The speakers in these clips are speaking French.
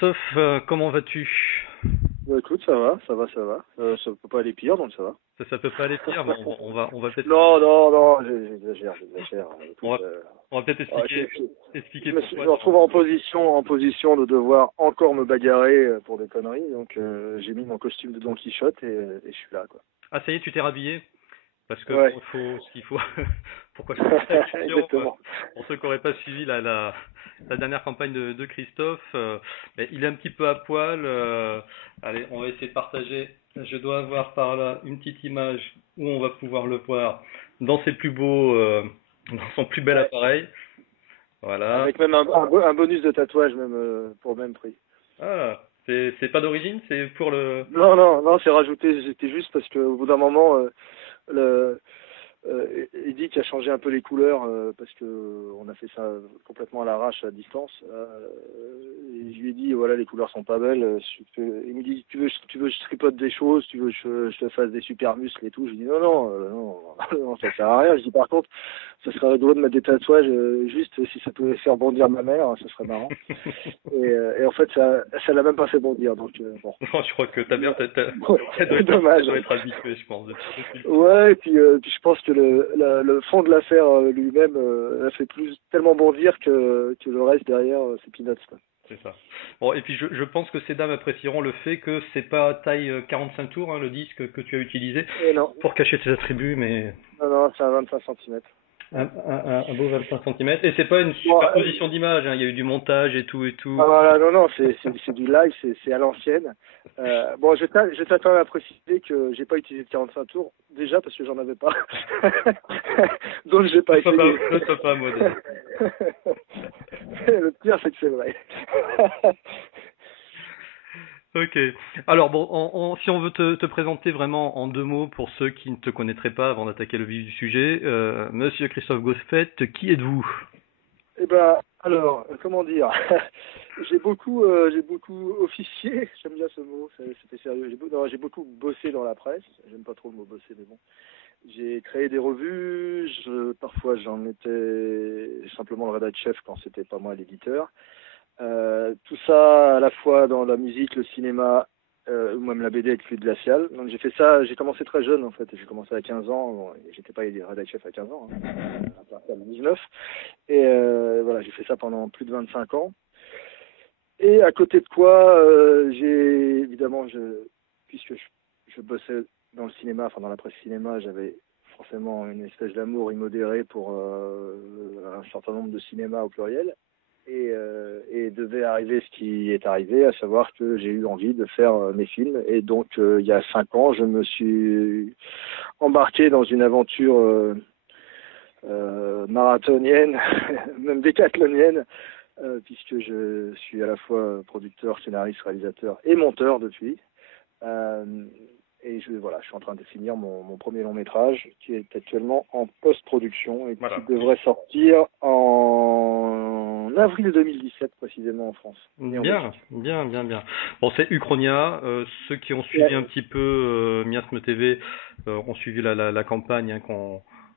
Christophe, comment vas-tu? Bah, écoute, ça va, ça va, ça va. Ça peut pas aller pire, donc ça va. Ça peut pas aller pire, mais on va peut-être Non, non, non, j'exagère. on Écoute, va, on va peut-être je expliquer je pourquoi. me retrouve en position de devoir encore me bagarrer pour des conneries, donc j'ai mis mon costume de Don Quichotte et je suis là, quoi. Ah, ça y est, tu t'es rhabillé? Parce que bon, Ouais, ce qu'il faut, pourquoi je pose la question, exactement. pour ceux qui n'auraient pas suivi la dernière campagne de Christophe, ben, il est un petit peu à poil. Allez, on va essayer de partager. Je dois avoir par là une petite image où on va pouvoir le voir dans ses plus beaux, dans son plus bel Ouais. appareil. Voilà. Avec même un bonus de tatouage, même pour le même prix. Ah, c'est pas d'origine, c'est pour le. Non, non, non, c'est rajouté, c'était juste parce qu'au bout d'un moment, le, Eddie qui a changé un peu les couleurs parce que on a fait ça complètement à l'arrache à distance. Et je lui ai dit voilà, les couleurs sont pas belles. Il me dit tu veux que je tripote des choses, tu veux que je te fasse des super muscles et tout. Je lui dis non non non, non, ça sert à rien. Je dis par contre ça serait rigolo de mettre des tatouages juste si ça pouvait faire bondir ma mère, ça serait marrant. Et en fait ça l'a même pas fait bondir, donc bon. Non, je crois que ta mère, elle Dommage. doit être habituée, je pense, depuis le temps. Ouais, et puis je pense que le fond de l'affaire lui-même a fait tellement bondir que le reste derrière, c'est peanuts, quoi. C'est ça. Bon, et puis je pense que ces dames apprécieront le fait que c'est pas taille 45 tours, hein, le disque que tu as utilisé Et non, pour cacher tes attributs, mais non, non, c'est un 25 centimètres. un beau 25 centimètres. Et c'est pas une Bon, superposition d'images, hein, il y a eu du montage et tout et tout. voilà, non, non, c'est du live, c'est à l'ancienne. Bon, je t'attends à préciser que j'ai pas utilisé de 45 tours, déjà parce que j'en avais pas. Donc j'ai pas essayé. Ne sois pas modeste. Le pire, c'est que c'est vrai. Ok. Alors bon, si on veut te présenter vraiment en deux mots pour ceux qui ne te connaîtraient pas avant d'attaquer le vif du sujet, Monsieur Christophe Gospet, qui êtes-vous? Eh ben, alors, comment dire, j'ai beaucoup officié, j'aime bien ce mot, c'était sérieux. Non, j'ai beaucoup bossé dans la presse, j'aime pas trop le mot bosser, mais bon. J'ai créé des revues, parfois j'en étais simplement le rédacteur chef quand c'était pas moi l'éditeur. Tout ça à la fois dans la musique, le cinéma, ou même la BD avec Fluide Glacial. Donc j'ai fait ça, j'ai commencé très jeune en fait, j'ai commencé à 15 ans, bon, j'étais pas rédacteur chef à 15 ans, hein, à partir de 19. Et voilà, j'ai fait ça pendant plus de 25 ans. Et à côté de quoi, j'ai évidemment, puisque je bossais dans le cinéma, enfin dans la presse cinéma, j'avais forcément une espèce d'amour immodéré pour un certain nombre de cinémas au pluriel. Et devait arriver ce qui est arrivé, à savoir que j'ai eu envie de faire mes films. Et donc, il y a 5 ans, je me suis embarqué dans une aventure marathonienne, même décathlonienne, puisque je suis à la fois producteur, scénariste, réalisateur et monteur depuis. Euh, et voilà, je suis en train de finir mon premier long métrage qui est actuellement en post-production et qui Voilà. devrait sortir en avril 2017 précisément en France et en Bien, Belgique. bien, bien, bien. Bon, c'est Uchronia. Ceux qui ont suivi Ouais, un petit peu Miasme TV ont suivi la campagne hein,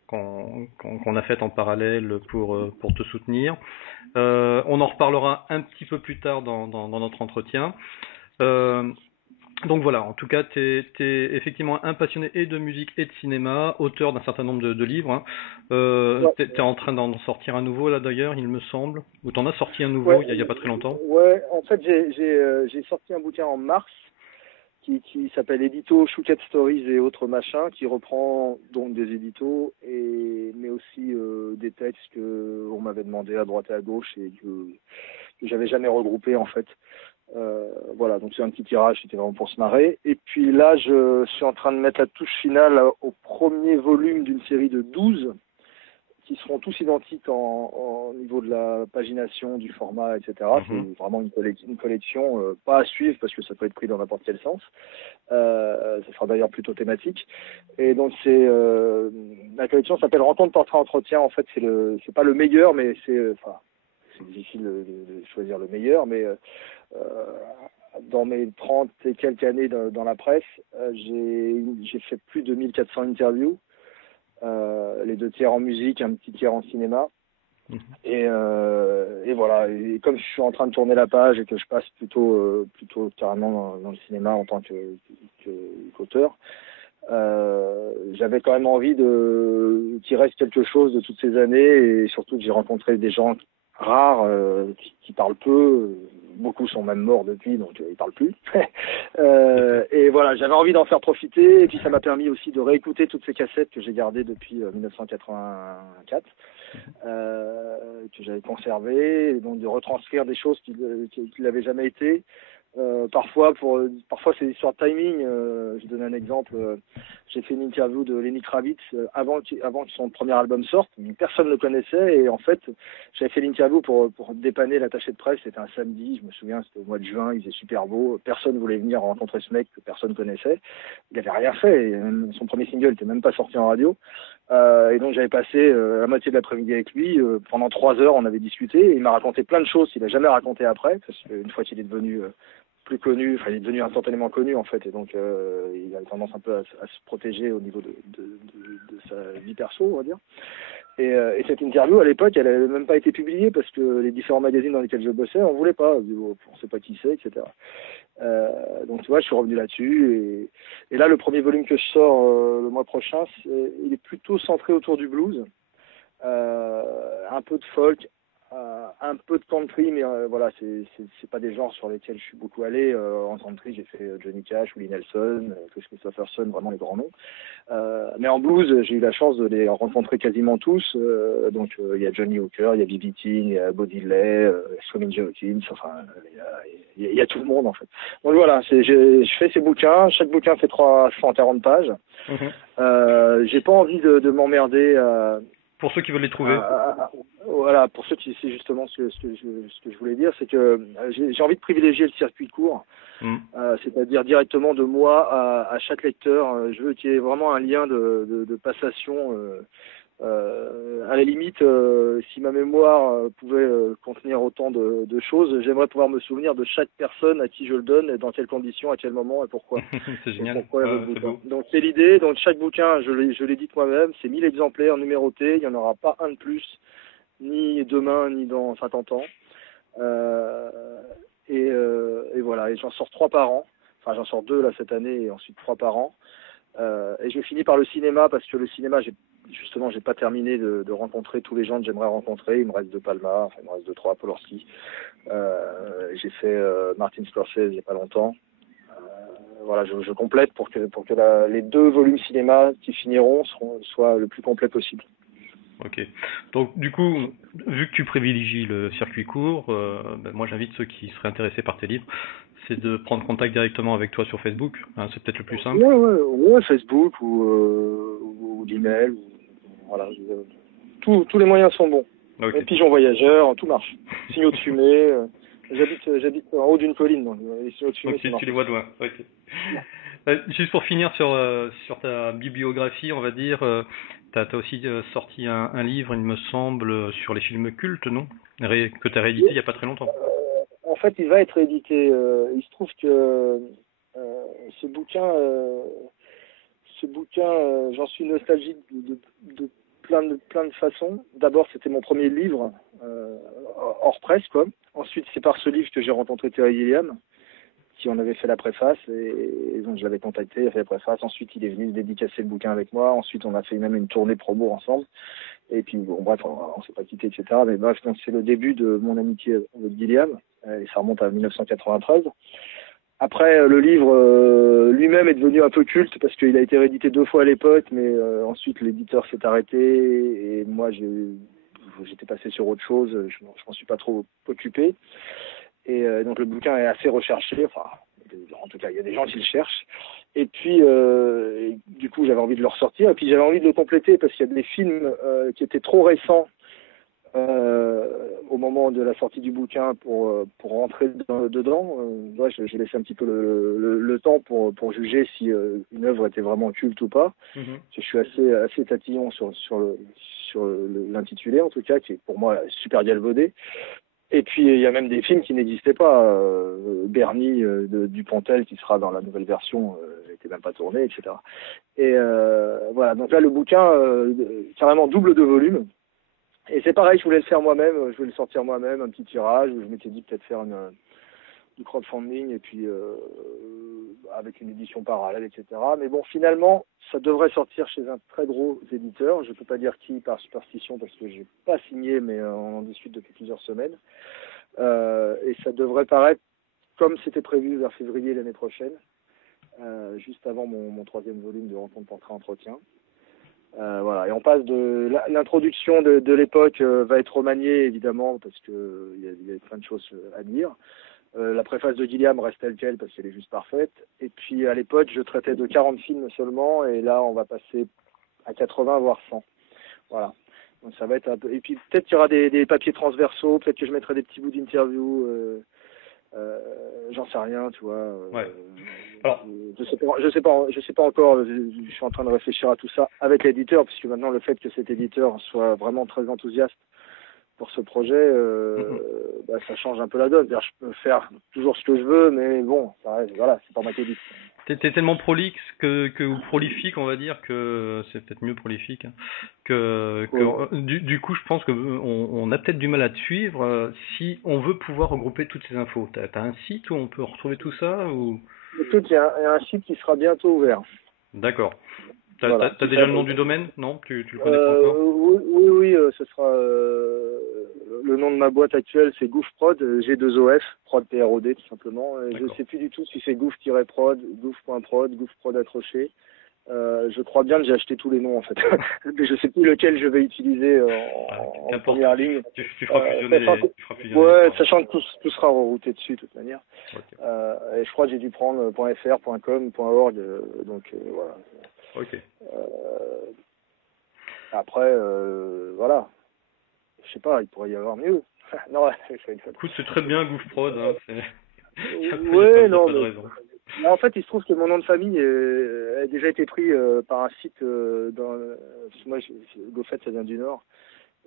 qu'on a faite en parallèle pour te soutenir. On en reparlera un petit peu plus tard dans notre entretien. Euh, donc voilà, en tout cas, t'es effectivement un passionné et de musique et de cinéma, auteur d'un certain nombre de livres. Hein. ouais, T'es en train d'en sortir un nouveau là d'ailleurs, il me semble. Ou t'en as sorti un nouveau ouais, il y a pas très longtemps. ouais. En fait, j'ai sorti un bouquin en mars qui s'appelle Édito, Chouquette Stories et autres machins, qui reprend donc des éditos, mais aussi des textes que on m'avait demandé à droite et à gauche et que j'avais jamais regroupé en fait. Voilà, donc c'est un petit tirage, c'était vraiment pour se marrer. Et puis là, je suis en train de mettre la touche finale au premier volume d'une série de 12 qui seront tous identiques au niveau de la pagination, du format, etc. Mhm. C'est vraiment une collection, pas à suivre parce que ça peut être pris dans n'importe quel sens. Ça sera d'ailleurs plutôt thématique. Et donc la collection s'appelle Rencontre, portrait, entretien. En fait, c'est pas le meilleur, mais enfin, c'est difficile de choisir le meilleur, mais dans mes 30 et quelques années dans la presse, j'ai fait plus de 1400 interviews, les deux tiers en musique, un petit tiers en cinéma. Et voilà. Et comme je suis en train de tourner la page et que je passe plutôt carrément dans le cinéma en tant qu'auteur, j'avais quand même envie qu'il reste quelque chose de toutes ces années et surtout que j'ai rencontré des gens rares qui parlent peu. Beaucoup sont même morts depuis, donc ils parlent plus. Et voilà, j'avais envie d'en faire profiter et puis ça m'a permis aussi de réécouter toutes ces cassettes que j'ai gardées depuis 1984. Que j'avais conservé, et donc de retranscrire des choses qui l'avaient jamais été. Parfois c'est des histoires de timing. Je donne un exemple. J'ai fait une interview de Lenny Kravitz avant que son premier album sorte. Personne ne le connaissait et en fait j'avais fait l'interview pour dépanner l'attaché de presse. C'était un samedi, je me souviens, c'était au mois de juin, il faisait super beau. Personne voulait venir rencontrer ce mec que personne connaissait. Il avait rien fait. Et son premier single n'était même pas sorti en radio. Et donc j'avais passé la moitié de l'après-midi avec lui. Pendant 3 heures, on avait discuté. Et il m'a raconté plein de choses qu'il n'a jamais racontées après, parce qu'une fois qu'il est devenu plus connu, enfin il est devenu instantanément connu en fait, et donc il a tendance un peu à se protéger au niveau de sa vie perso, on va dire. Et cette interview à l'époque, elle n'avait même pas été publiée parce que les différents magazines dans lesquels je bossais, on voulait pas, on sait pas qui c'est, etc. Donc tu vois, je suis revenu là-dessus et là le premier volume que je sors le mois prochain, il est plutôt centré autour du blues, un peu de folk, un peu de country, mais voilà, c'est pas des genres sur lesquels je suis beaucoup allé. En country, j'ai fait Johnny Cash, Willie Nelson, Chris Christopherson, vraiment les grands noms. Mais en blues, j'ai eu la chance de les rencontrer quasiment tous. Donc il y a Johnny Hooker, il y a B.B. King, il y a Bo Diddley, Swimming Joe Hawkins, enfin il y a tout le monde en fait. Donc voilà, je fais ces bouquins. Chaque bouquin fait 340 pages. J'ai pas envie de m'emmerder. Pour ceux qui veulent les trouver. Voilà, pour ceux qui, c'est justement ce que je voulais dire, c'est que j'ai envie de privilégier le circuit court, c'est-à-dire directement de moi à chaque lecteur. Je veux qu'il y ait vraiment un lien de passation. À la limite, si ma mémoire pouvait contenir autant de choses, j'aimerais pouvoir me souvenir de chaque personne à qui je le donne, et dans quelles conditions, à quel moment et pourquoi. C'est génial. Pourquoi c'est beau. Donc c'est l'idée. Donc chaque bouquin, je l'ai dit moi-même, c'est 1000 exemplaires numérotés. Il n'y en aura pas un de plus, ni demain, ni dans 50 ans. Et voilà. Et j'en sors 3 par an. Enfin, j'en sors 2 là cette année et ensuite 3 par an. Et je finis par le cinéma parce que le cinéma, j'ai pas terminé de rencontrer tous les gens que j'aimerais rencontrer. Il me reste 2 Palma, enfin il me reste 2-3 Polanski. J'ai fait Martin Scorsese il n'y a pas longtemps. Voilà, je complète pour que les 2 volumes cinéma qui finiront soient le plus complet possible. Ok. Donc du coup, vu que tu privilégies le circuit court, moi j'invite ceux qui seraient intéressés par tes livres, c'est de prendre contact directement avec toi sur Facebook. C'est peut-être le plus simple. Ouais, Facebook ou l'email. Voilà, tous les moyens sont bons. Okay. Pigeon voyageur, tout marche. Signaux de fumée. J'habite en haut d'une colline, donc les signaux de fumée. Donc tu les vois de loin. Okay. Juste pour finir sur ta bibliographie, on va dire, t'as aussi sorti un livre, il me semble, sur les films cultes, non? Que tu as réédité il n'y a pas très longtemps. En fait, il va être réédité. Il se trouve que ce bouquin, j'en suis nostalgique de plein de façons. D'abord, c'était mon premier livre hors presse, quoi. Ensuite, c'est par ce livre que j'ai rencontré Terry Gilliam, qui en avait fait la préface, et donc je l'avais contacté, il a fait la préface. Ensuite, il est venu dédicacer le bouquin avec moi. Ensuite, on a fait même une tournée promo ensemble. Et puis, bon, bref, on s'est pas quitté, etc. Mais bref, donc c'est le début de mon amitié avec Gilliam, et ça remonte à 1993. Après, le livre lui-même est devenu un peu culte parce qu'il a été réédité 2 fois à l'époque, mais ensuite l'éditeur s'est arrêté et moi j'étais passé sur autre chose, je m'en suis pas trop occupé. Et donc le bouquin est assez recherché, enfin en tout cas il y a des gens qui le cherchent. Et puis du coup j'avais envie de le ressortir et puis j'avais envie de le compléter parce qu'il y a des films qui étaient trop récents au moment de la sortie du bouquin pour rentrer dedans. Ouais, j'ai laissé un petit peu le temps pour juger si une œuvre était vraiment culte ou pas. Je suis assez tatillon sur l'intitulé en tout cas, qui est pour moi super galvaudé. Et puis il y a même des films qui n'existaient pas. Bernie de Dupontel qui sera dans la nouvelle version n'était même pas tourné, etc. Et voilà, donc là le bouquin carrément double de volume. Et c'est pareil, je voulais le faire moi-même, je voulais le sortir moi-même, un petit tirage, où je m'étais dit peut-être faire du crowdfunding et puis avec une édition parallèle, etc. Mais bon, finalement, ça devrait sortir chez un très gros éditeur. Je ne peux pas dire qui par superstition parce que j'ai pas signé, mais on en discute depuis plusieurs semaines. Et ça devrait paraître comme c'était prévu vers février l'année prochaine, juste avant mon troisième volume de Rencontre Portrait Entretien. Voilà, et on passe de l'introduction de l'époque va être remaniée évidemment parce que il y a plein de choses à dire. La préface de Gilliam reste telle quelle parce qu'elle est juste parfaite. Et puis à l'époque, je traitais de 40 films seulement et là, on va passer à 80 voire 100. Voilà. Donc ça va être un peu. Et puis peut-être qu'il y aura des papiers transversaux, peut-être que je mettrai des petits bouts d'interview. J'en sais rien, tu vois. Ouais. Alors, je sais pas encore. Je suis en train de réfléchir à tout ça avec l'éditeur, puisque maintenant le fait que cet éditeur soit vraiment très enthousiaste pour ce projet, ça change un peu la donne. C'est-à-dire, je peux faire toujours ce que je veux, mais bon, ça reste, voilà, c'est pas moi qui édite. t'es tellement prolixe ou prolifique, on va dire, que c'est peut-être mieux prolifique, hein, du coup, je pense que on a peut-être du mal à te suivre si on veut pouvoir regrouper toutes ces infos. T'as un site où on peut retrouver tout ça ou... Écoute, il y a un site qui sera bientôt ouvert. D'accord. Voilà. T'as déjà le nom du domaine? Non, tu le connais pas encore? Oui, ce sera le nom de ma boîte actuelle, c'est Gouff Prod, G2OF, Prod PROD tout simplement. Je ne sais plus du tout si c'est Gouff-prod, Gouff.prod, Gouff-prod accroché. Je crois bien que j'ai acheté tous les noms en fait, mais je sais plus lequel je vais utiliser en première ligne. Tu feras fusionner ouais, sachant que tout sera rerouté dessus de toute manière. Okay. Et je crois que j'ai dû prendre .fr, .com, .org, donc voilà. Ok. Après, voilà. Je sais pas, il pourrait y avoir mieux. Non, écoute, c'est très bien Gouff-prod. Hein, ouais, non, pas de mais... raison. En fait, il se trouve que mon nom de famille a déjà été pris par un site moi, Goffet, ça vient du Nord.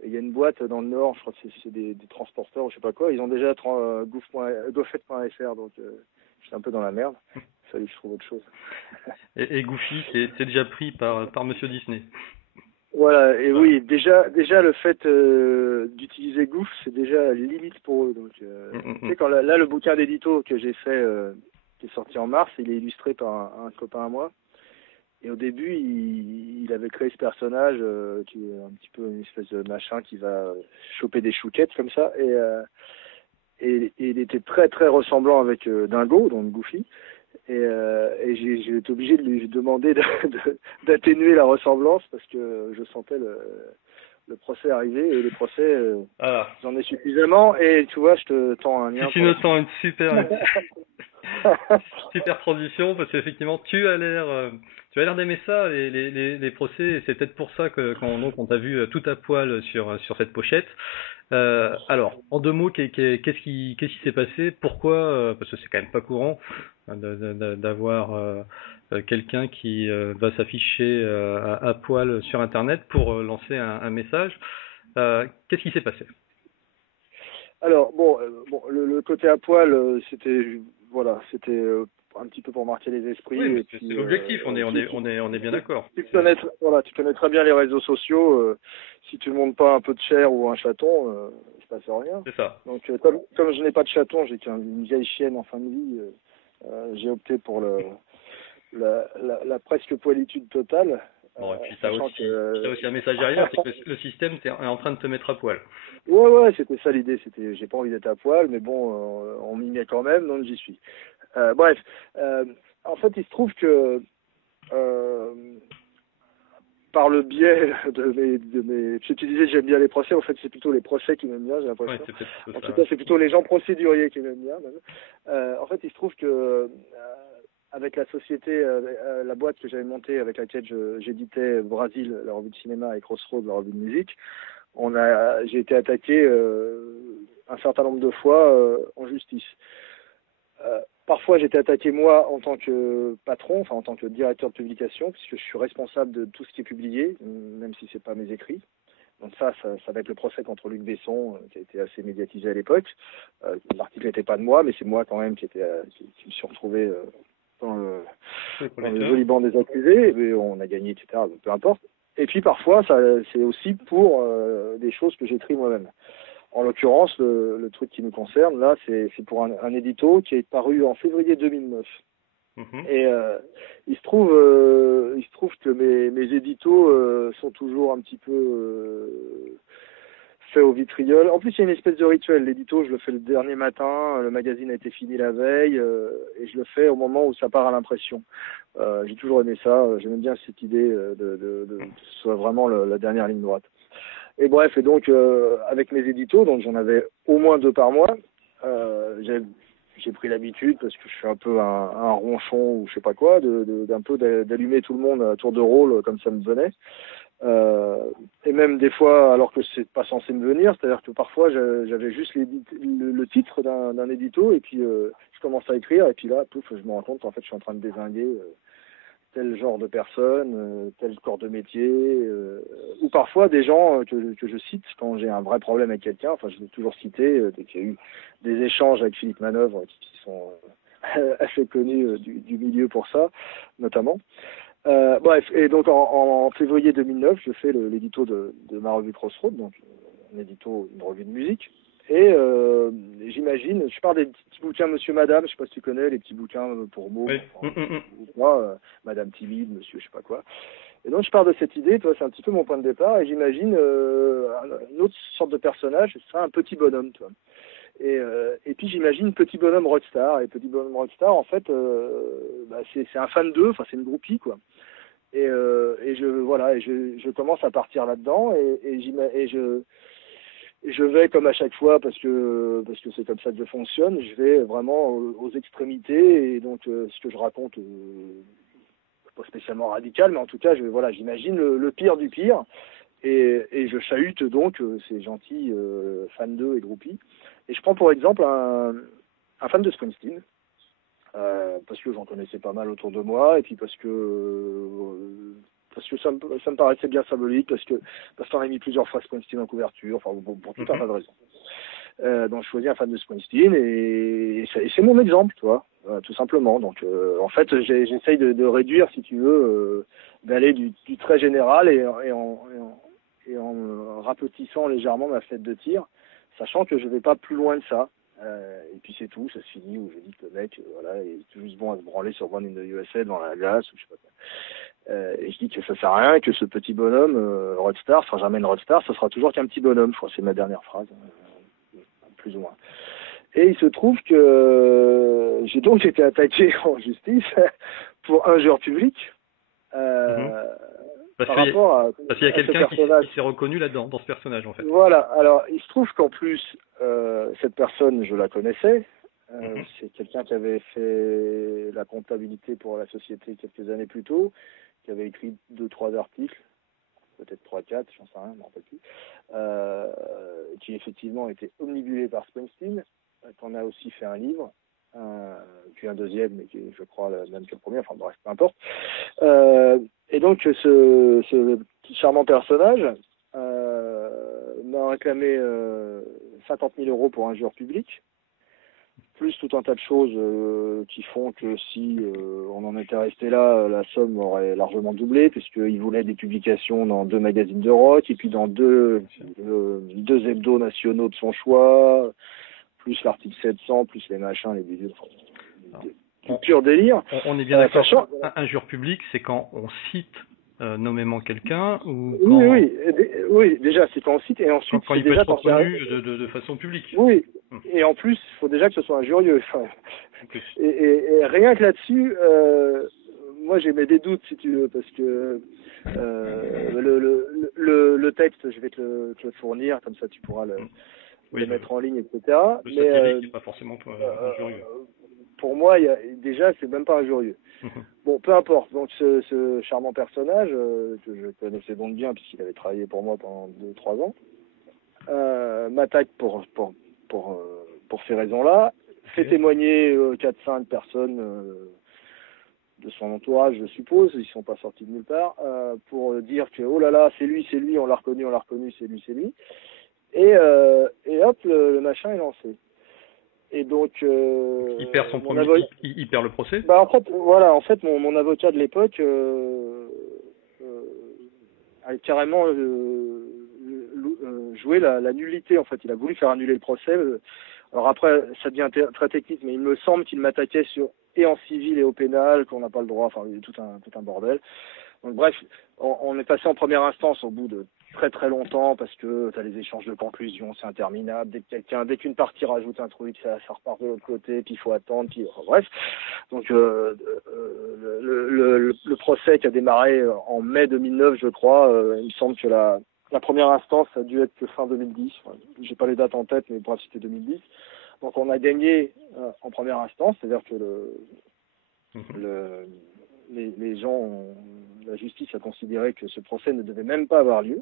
Il y a une boîte dans le Nord, je crois que c'est des transporteurs ou je sais pas quoi. Ils ont déjà goffet.fr, donc je suis un peu dans la merde. Il fallait que je trouve autre chose. Et Goofy, c'est déjà pris par Monsieur Disney. Voilà, et oui, déjà le fait d'utiliser Goof, c'est déjà limite pour eux. Donc, tu sais, quand là, le bouquin d'édito que j'ai fait, qui est sorti en mars, il est illustré par un copain à moi. Et au début, il avait créé ce personnage qui est un petit peu une espèce de machin qui va choper des chouquettes comme ça. Et il était très très ressemblant avec Dingo, donc Goofy. Et j'ai été obligé de lui demander d'atténuer la ressemblance parce que je sentais le procès arriver et les procès, j'en ai suffisamment. Et tu vois, je te tends un lien. Tu me tends une super transition parce qu'effectivement tu as l'air d'aimer ça les procès et c'est peut-être pour ça que quand on t'a vu tout à poil sur cette pochette. Alors en deux mots, qu'est-ce qui s'est passé? Pourquoi? Parce que c'est quand même pas courant d'avoir quelqu'un qui va s'afficher à poil sur internet pour lancer un message. Qu'est-ce qui s'est passé? Alors le côté à poil, c'était un petit peu pour marquer les esprits. Oui, mais et puis, c'est l'objectif. On est bien d'accord. Tu connais très bien les réseaux sociaux. Si tu ne montes pas un peu de chair ou un chaton, il se passe rien. C'est ça. Donc comme je n'ai pas de chaton, j'ai qu'une vieille chienne en fin de vie. J'ai opté pour la presque poilitude totale. Bon, et puis t'as aussi un message derrière, c'est que le système est en train de te mettre à poil. Ouais, c'était ça l'idée. J'ai pas envie d'être à poil, mais bon, on m'y met quand même, donc j'y suis. Bref, en fait, il se trouve que par le biais de mes... Tu disais j'aime bien les procès, en fait c'est plutôt les procès qui m'aiment bien, j'ai l'impression. Ouais, en tout cas c'est plutôt les gens procéduriers qui m'aiment bien même. En fait il se trouve que avec la société, la boîte que j'avais montée avec laquelle j'éditais Brasil, la revue de cinéma, et Crossroads, la revue de musique, j'ai été attaqué un certain nombre de fois en justice. Parfois, j'étais attaqué moi en tant que patron, enfin en tant que directeur de publication, puisque je suis responsable de tout ce qui est publié, même si c'est pas mes écrits. Donc ça va être le procès contre Luc Besson, qui a été assez médiatisé à l'époque. L'article n'était pas de moi, mais c'est moi quand même qui me suis retrouvé dans le joli banc des accusés. Et on a gagné, etc. Donc peu importe. Et puis parfois, c'est aussi pour des choses que j'écris moi-même. En l'occurrence, le truc qui nous concerne, là, c'est pour un édito qui est paru en février 2009. Et il se trouve que mes éditos sont toujours un petit peu faits au vitriol. En plus, il y a une espèce de rituel. L'édito, je le fais le dernier matin, le magazine a été fini la veille, et je le fais au moment où ça part à l'impression. J'ai toujours aimé ça. J'aime bien cette idée que ce soit vraiment la dernière ligne droite. Et bref, et donc avec mes éditos, donc j'en avais au moins 2 par mois. J'ai pris l'habitude, parce que je suis un peu un ronchon ou je sais pas quoi, d'un peu d'allumer tout le monde à tour de rôle comme ça me venait. Et même des fois, alors que c'est pas censé me venir, c'est-à-dire que parfois j'avais juste le titre d'un édito, et puis je commence à écrire, et puis là, pouf, je me rends compte qu'en fait je suis en train de dézinguer tel genre de personne, tel corps de métier, ou parfois des gens que je cite quand j'ai un vrai problème avec quelqu'un. Enfin, je l'ai toujours cité, dès qu'il y a eu des échanges avec Philippe Manœuvre qui sont assez connus du milieu pour ça, notamment. Bref, et donc en février 2009, je fais l'édito de ma revue Crossroad, donc un édito, une revue de musique. Et j'imagine, je parle des petits bouquins Monsieur Madame, je sais pas si tu connais, les petits bouquins pour mots, Oui. enfin, ou quoi, Madame Timide, Monsieur je sais pas quoi. Et donc je pars de cette idée, toi, c'est un petit peu mon point de départ, et j'imagine une autre sorte de personnage, ce sera un petit bonhomme, toi. Et puis j'imagine petit bonhomme rockstar, et petit bonhomme rockstar, en fait, c'est un fan d'eux, enfin c'est une groupie, quoi. Et je commence à partir là-dedans, et je vais, comme à chaque fois, parce que c'est comme ça que je fonctionne, je vais vraiment aux extrémités. Et donc ce que je raconte, pas spécialement radical, mais en tout cas j'imagine le pire du pire, et je chahute donc ces gentils fans d'eux et groupies. Et je prends pour exemple un fan de Springsteen, parce que j'en connaissais pas mal autour de moi, et puis parce que ça me paraissait bien symbolique, parce qu'on a mis plusieurs fois Springsteen en couverture, enfin pour tout un tas de raisons. Donc je choisis un fan de Springsteen, et c'est mon exemple, tu vois, tout simplement. Donc en fait j'essaye de réduire, si tu veux, d'aller du très général, et en rapetissant légèrement ma fenêtre de tir, sachant que je vais pas plus loin de ça. Et puis c'est tout, ça se finit où je dis que le mec, voilà, est juste bon à se branler sur Born in the USA devant la glace, ou je sais pas quoi. Et je dis que ça sert à rien, que ce petit bonhomme, Rodstar, sera jamais une Rodstar, ça sera toujours qu'un petit bonhomme, je crois que c'est ma dernière phrase, plus ou moins. Et il se trouve que j'ai donc été attaqué en justice pour injure publique. Parce Par rapport parce qu'il y a quelqu'un qui s'est reconnu là-dedans, dans ce personnage, en fait. Voilà, alors il se trouve qu'en plus, cette personne, je la connaissais. C'est quelqu'un qui avait fait la comptabilité pour la société quelques années plus tôt, qui avait écrit 2-3 articles, peut-être 3-4, j'en sais rien, je ne me rappelle plus, qui effectivement était omnibulé par Springsteen, qu'on a aussi fait un livre, puis un deuxième, mais qui est, je crois, le même que le premier, enfin bref, peu importe. Et donc ce petit charmant personnage m'a réclamé 50 000 euros pour injure publique, plus tout un tas de choses qui font que si on en était resté là, la somme aurait largement doublé, puisqu'il voulait des publications dans 2 magazines de rock, et puis dans deux hebdos nationaux de son choix, plus l'article 700, plus les machins, les bidules, du pur délire. On est bien d'accord. Injure publique, c'est quand on cite nommément quelqu'un, ou quand... Oui, déjà c'est quand on cite, et ensuite quand il peut être reconnu de façon publique. Oui, et en plus il faut déjà que ce soit injurieux. Enfin, et rien que là-dessus, moi j'ai des doutes, si tu veux, parce que le texte, je vais te le fournir, comme ça tu pourras le mettre en ligne, etc. Le satirique n'est pas forcément injurieux. Pour moi, déjà, c'est même pas injurieux. Bon, peu importe. Donc, ce charmant personnage, que je connaissais donc bien, puisqu'il avait travaillé pour moi pendant 2-3 ans, m'attaque pour ces raisons-là, fait témoigner 4-5 personnes de son entourage, je suppose, ils sont pas sortis de nulle part, pour dire que, oh là là, c'est lui, on l'a reconnu, c'est lui. Et hop, le machin est lancé. Et donc il perd il perd le procès. En fait mon avocat de l'époque a carrément joué la nullité, en fait. Il a voulu faire annuler le procès. Alors après, ça devient très technique, mais il me semble qu'il m'attaquait et en civil et au pénal, qu'on n'a pas le droit, enfin, il y a tout un bordel. Donc bref, on est passé en première instance au bout de très très longtemps parce que tu as les échanges de conclusions, c'est interminable. Dès qu'une partie rajoute un truc, ça repart de l'autre côté, puis il faut attendre, puis bref. Donc le procès qui a démarré en mai 2009, je crois, il me semble que la première instance a dû être que fin 2010. Enfin, j'ai pas les dates en tête, mais bref, c'était 2010. Donc on a gagné en première instance, c'est-à-dire que les gens, la justice a considéré que ce procès ne devait même pas avoir lieu.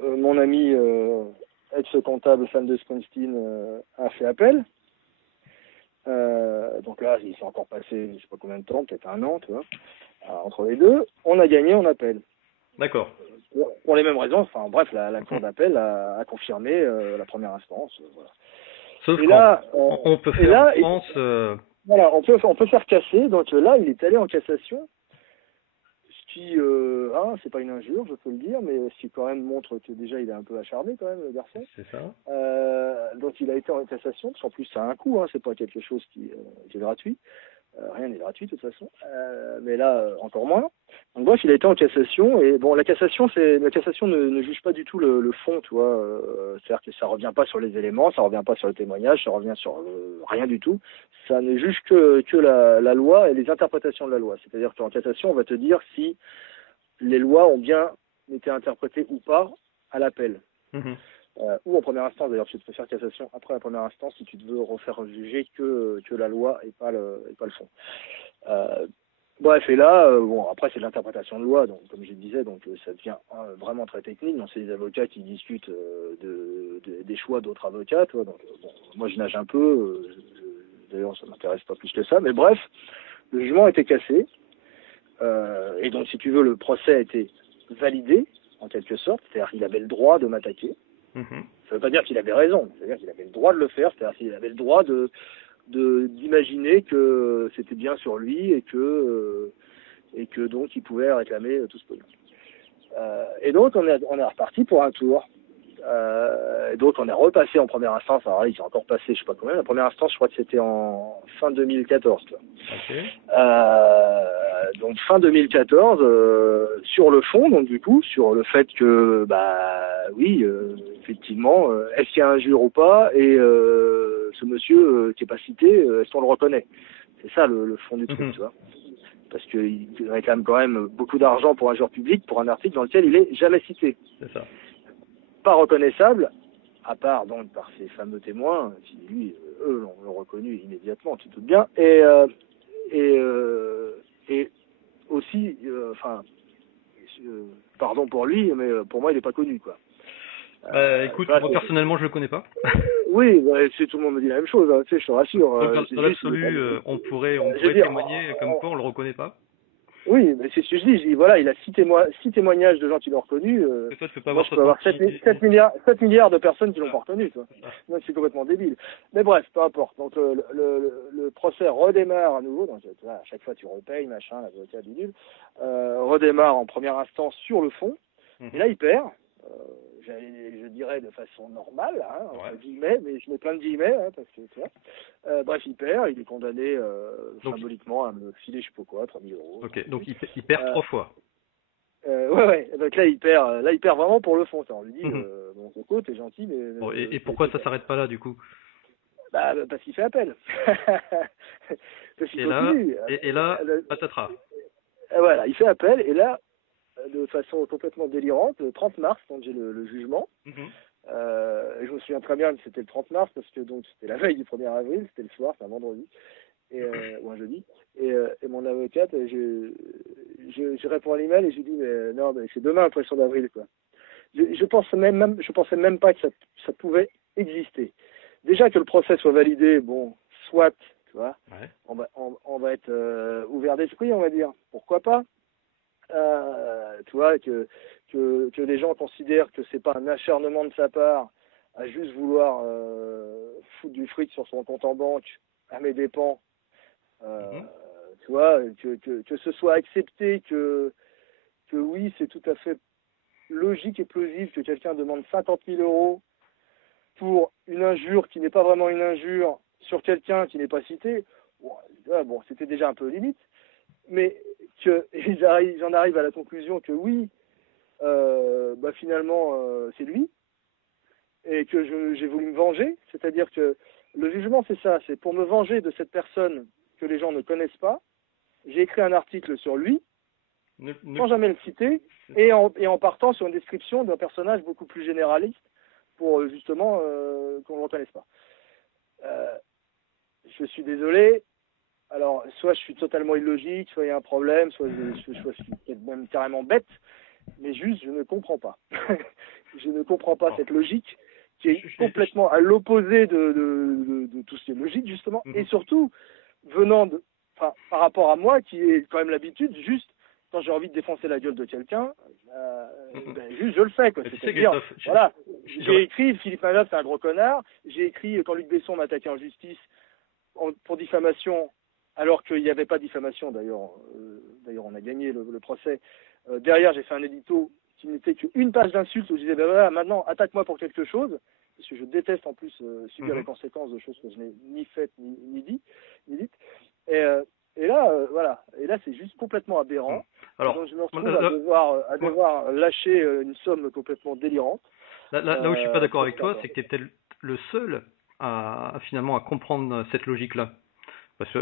Mon ami ex-comptable fan de Springsteen a fait appel. Donc là, il s'est encore passé, je sais pas combien de temps, peut-être un an, tu vois, entre les deux. On a gagné en appel. D'accord. Pour les mêmes raisons. Enfin bref, la cour d'appel a confirmé la première instance. Voilà. Sauf qu'on peut faire en France. Voilà, on peut faire casser. Donc là, il est allé en cassation. Ce qui, c'est pas une injure, je peux le dire, mais ce qui quand même montre que déjà il est un peu acharné quand même, le garçon. C'est ça. Donc il a été en cassation, parce qu'en plus ça a un coût, c'est pas quelque chose qui est gratuit. Rien n'est gratuit de toute façon, mais là encore moins. Donc bref, il a été en cassation et bon, la cassation ne juge pas du tout le fond, tu vois. C'est-à-dire que ça revient pas sur les éléments, ça revient pas sur le témoignage, ça revient sur rien du tout. Ça ne juge que la loi et les interprétations de la loi. C'est-à-dire qu'en cassation, on va te dire si les lois ont bien été interprétées ou pas à l'appel. Ou en première instance, d'ailleurs, tu peux faire cassation après la première instance si tu te veux refaire juger que la loi et pas le fond. Bref, et là, après c'est l'interprétation de loi, donc comme je le disais, donc ça devient vraiment très technique. Donc c'est les avocats qui discutent des choix d'autres avocats, toi. Donc moi je nage un peu, d'ailleurs ça m'intéresse pas plus que ça, mais bref, le jugement a été cassé, et donc si tu veux, le procès a été validé en quelque sorte, c'est-à-dire qu'il avait le droit de m'attaquer. Ça veut pas dire qu'il avait raison, c'est-à-dire qu'il avait le droit de le faire, c'est-à-dire qu'il avait le droit d'imaginer que c'était bien sur lui et que donc il pouvait réclamer tout ce pognon. Et donc on est reparti pour un tour. Et donc on est repassé en première instance. Alors là, il s'est encore passé, je sais pas combien. La première instance, je crois que c'était en fin 2014. Okay. Donc fin 2014, sur le fond, donc du coup, sur le fait que, oui, effectivement, est-ce qu'il y a injure ou pas, et ce monsieur qui est pas cité, est-ce qu'on le reconnaît? C'est ça le fond du truc, tu vois. Parce qu'il réclame quand même beaucoup d'argent pour un joueur public, pour un article dans lequel il est jamais cité. C'est ça. Pas reconnaissable, à part donc par ces fameux témoins, qui lui, eux, l'ont reconnu immédiatement, tu te doutes bien, et aussi, pardon pour lui, mais pour moi, il n'est pas connu, quoi. Écoute, moi personnellement, je le connais pas. Oui, tout le monde me dit la même chose, tu sais, je te rassure. Donc, dans l'absolu, on pourrait témoigner comme quoi on le reconnaît pas. Oui, mais c'est ce que je dis. Voilà, il a 6 témoignages de gens qui l'ont reconnu. Toi, tu peux pas moi, je peux avoir 7 milliards de personnes qui l'ont pas reconnu. Donc, c'est complètement débile. Mais bref, peu importe. Donc, le procès redémarre à nouveau. Donc, à chaque fois, tu repayes, machin, l'avocat bidule. Redémarre en première instance sur le fond. Et là, il perd. Je dirais de façon normale, entre guillemets, mais je mets plein de guillemets, parce que tu vois. Bref, il perd, il est condamné symboliquement à me filer je sais pas quoi, 3 000 euros. Ok, donc il perd 3 fois. Ouais, donc là il perd vraiment pour le fond. On lui dit, bon, Coco, t'es gentil, mais. Bon, et pourquoi ça s'arrête pas là du coup? Parce qu'il fait appel. Et là, patatras. Voilà, il fait appel, et là, de façon complètement délirante, le 30 mars, quand j'ai le jugement. Je me souviens très bien que c'était le 30 mars, parce que donc c'était la veille du 1er avril, c'était le soir, c'est un vendredi, ou un jeudi. Et mon avocate, je réponds à l'email et je lui dis, mais non, mais c'est demain, le 1er d'avril, quoi. Je pensais même pas que ça pouvait exister. Déjà que le procès soit validé, bon, soit, tu vois, on va être ouvert d'esprit, on va dire. Pourquoi pas? Tu vois, que les gens considèrent que c'est pas un acharnement de sa part à juste vouloir foutre du fric sur son compte en banque à mes dépens. Tu vois, que ce soit accepté que que oui, c'est tout à fait logique et plausible que quelqu'un demande 50 000 euros pour une injure qui n'est pas vraiment une injure sur quelqu'un qui n'est pas cité. Bon, c'était déjà un peu limite, mais qu'ils j'en arrive à la conclusion que oui, finalement, c'est lui, et que j'ai voulu me venger, c'est-à-dire que le jugement, c'est ça, c'est pour me venger de cette personne que les gens ne connaissent pas. J'ai écrit un article sur lui, sans jamais le citer, et en partant sur une description d'un personnage beaucoup plus généraliste, pour justement qu'on ne le reconnaisse pas. Je suis désolé. Alors, soit je suis totalement illogique, soit il y a un problème, soit je suis même carrément bête, mais juste, je ne comprends pas. Je ne comprends pas cette logique qui est complètement à l'opposé de tout ce qui est logique, justement, et surtout, par rapport à moi, qui ai quand même l'habitude, juste, quand j'ai envie de défoncer la gueule de quelqu'un, juste je le fais, quoi. C'est-à-dire, voilà, j'ai écrit Philippe Manœuvre, c'est un gros connard, j'ai écrit quand Luc Besson m'a attaqué en justice pour diffamation, alors qu'il n'y avait pas de diffamation, d'ailleurs on a gagné le procès. Derrière, j'ai fait un édito qui n'était qu'une page d'insultes où je disais, voilà, maintenant, attaque-moi pour quelque chose, parce que je déteste en plus subir les conséquences de choses que je n'ai ni faites ni dites. Et là, voilà. Et là, c'est juste complètement aberrant. Alors, donc, je me retrouve à devoir lâcher une somme complètement délirante. Là où je suis pas d'accord avec toi, c'est que tu es peut-être le seul à finalement à comprendre cette logique-là. Parce que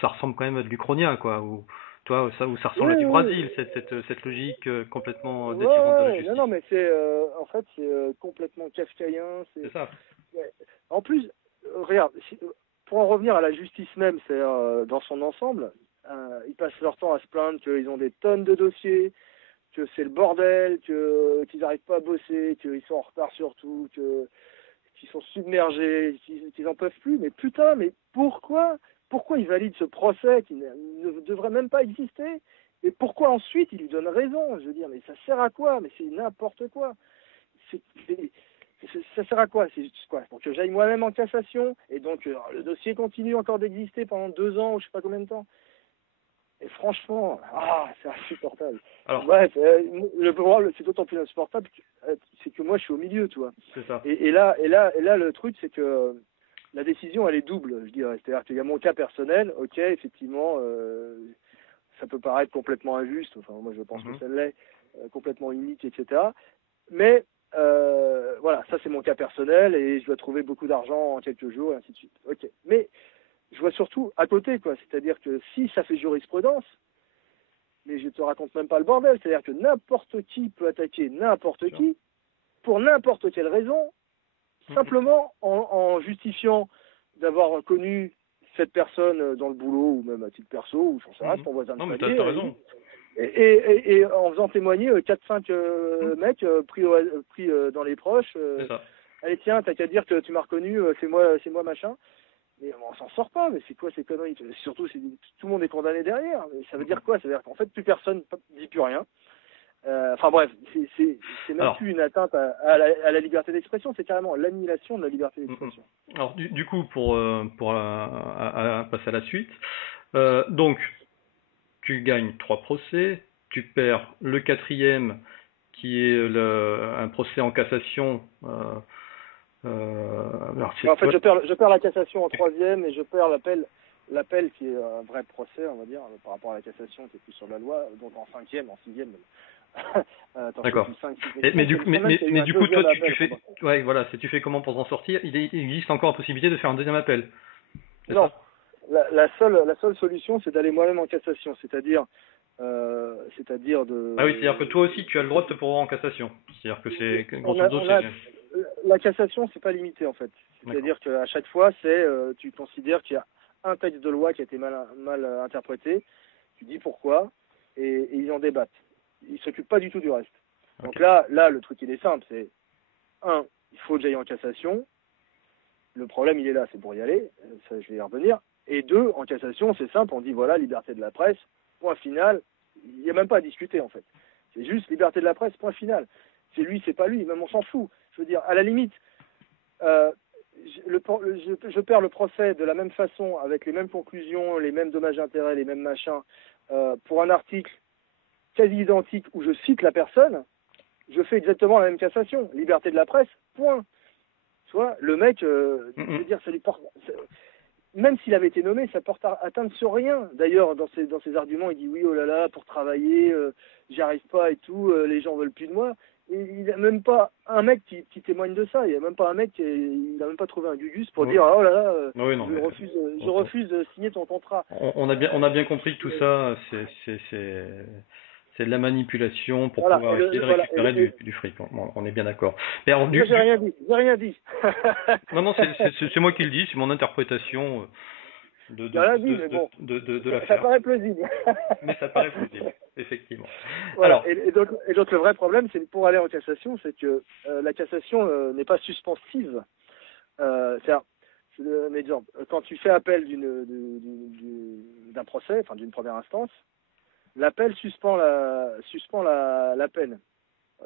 ça ressemble quand même à de l'Uchronia, quoi. Ou ça ressemble à du Brésil, cette logique complètement délirante de la justice. Non, mais c'est en fait c'est complètement kafkaïen. C'est ça. En plus, regarde, pour en revenir à la justice même, c'est dans son ensemble, ils passent leur temps à se plaindre qu'ils ont des tonnes de dossiers, que c'est le bordel, qu'ils n'arrivent pas à bosser, qu'ils sont en retard sur tout, qu'ils sont submergés, qu'ils n'en peuvent plus. Mais putain, mais pourquoi ils valident ce procès qui ne devrait même pas exister? Et pourquoi ensuite ils lui donnent raison? Je veux dire, mais ça sert à quoi? Mais c'est n'importe quoi. Ça sert à quoi? C'est quoi? Pour que j'aille moi-même en cassation et donc le dossier continue encore d'exister pendant 2 ans ou je sais pas combien de temps. Et franchement, c'est insupportable. Alors, bref, le problème, c'est d'autant plus insupportable, c'est que moi je suis au milieu, tu vois. C'est ça. Et là, le truc, c'est que la décision, elle est double, je dirais. C'est-à-dire qu'il y a mon cas personnel, ok, effectivement, ça peut paraître complètement injuste, enfin moi je pense que ça l'est, complètement unique, etc. Mais voilà, ça c'est mon cas personnel et je dois trouver beaucoup d'argent en quelques jours et ainsi de suite. Ok, mais je vois surtout à côté, quoi. C'est-à-dire que si ça fait jurisprudence, mais je te raconte même pas le bordel, c'est-à-dire que n'importe qui peut attaquer n'importe qui pour n'importe quelle raison, simplement en justifiant d'avoir connu cette personne dans le boulot ou même à titre perso ou j'en sais rien, ton voisin de palier. Non, mais t'as raison. Et en faisant témoigner 4-5 mecs pris dans les proches. Allez tiens, t'as qu'à dire que tu m'as reconnu, c'est moi machin. Mais on s'en sort pas, mais c'est quoi ces conneries? Surtout, tout le monde est condamné derrière. Mais ça veut dire quoi? Ça veut dire qu'en fait, plus personne dit plus rien. Enfin bref, c'est même plus une atteinte à la liberté d'expression, c'est carrément l'annihilation de la liberté d'expression. Alors du coup, pour passer à la suite, donc tu gagnes 3 procès, tu perds le 4e qui est un procès en cassation. En fait, je perds la cassation en 3e et je perds l'appel qui est un vrai procès, on va dire, par rapport à la cassation qui est plus sur la loi, donc en 5e, en 6e. D'accord. Mais du coup, toi, tu fais, ouais, voilà, tu fais comment pour t'en sortir? Il existe encore la possibilité de faire un 2e appel. Non, la seule solution, c'est d'aller moi-même en cassation, c'est-à-dire de. Ah oui, c'est-à-dire que toi aussi, tu as le droit de te pourvoir en cassation. C'est-à-dire que c'est grosso modo, la cassation, c'est pas limité en fait. C'est-à-dire qu'à chaque fois, tu considères qu'il y a un texte de loi qui a été mal interprété, tu dis pourquoi, et ils en débattent. Ils s'occupent pas du tout du reste. Okay. Donc là, le truc il est simple, c'est il faut que j'aille en cassation. Le problème il est là, c'est pour y aller, ça je vais y revenir. Et 2, en cassation, c'est simple, on dit voilà, liberté de la presse, point final. Il n'y a même pas à discuter en fait. C'est juste liberté de la presse, point final. C'est lui, c'est pas lui, même on s'en fout. Je veux dire, à la limite, je perds le procès de la même façon, avec les mêmes conclusions, les mêmes dommages d'intérêt, les mêmes machins, pour un article quasi identique où je cite la personne, je fais exactement la même cassation. Liberté de la presse, point. Tu vois, le mec, je veux dire, ça lui porte... Même s'il avait été nommé, ça porte atteinte sur rien. D'ailleurs, dans ses arguments, il dit oui, oh là là, pour travailler, j'y arrive pas et tout, les gens veulent plus de moi. Et il n'y a même pas un mec qui témoigne de ça. Il n'y a même pas un mec il n'a même pas trouvé un Gugus pour dire oh là là, oui, non, je refuse de signer ton contrat. On a bien compris que tout ça, c'est de la manipulation pour pouvoir essayer de récupérer du fric. On est bien d'accord. Mais alors, j'ai rien dit. Non, c'est moi qui le dis, c'est mon interprétation de l'affaire. Ça paraît plausible. Mais ça paraît plausible, effectivement. Voilà. Alors, et donc le vrai problème, c'est pour aller en cassation, c'est que la cassation n'est pas suspensive. C'est-à-dire, un exemple. Quand tu fais appel d'un procès, enfin d'une première instance, l'appel suspend la peine.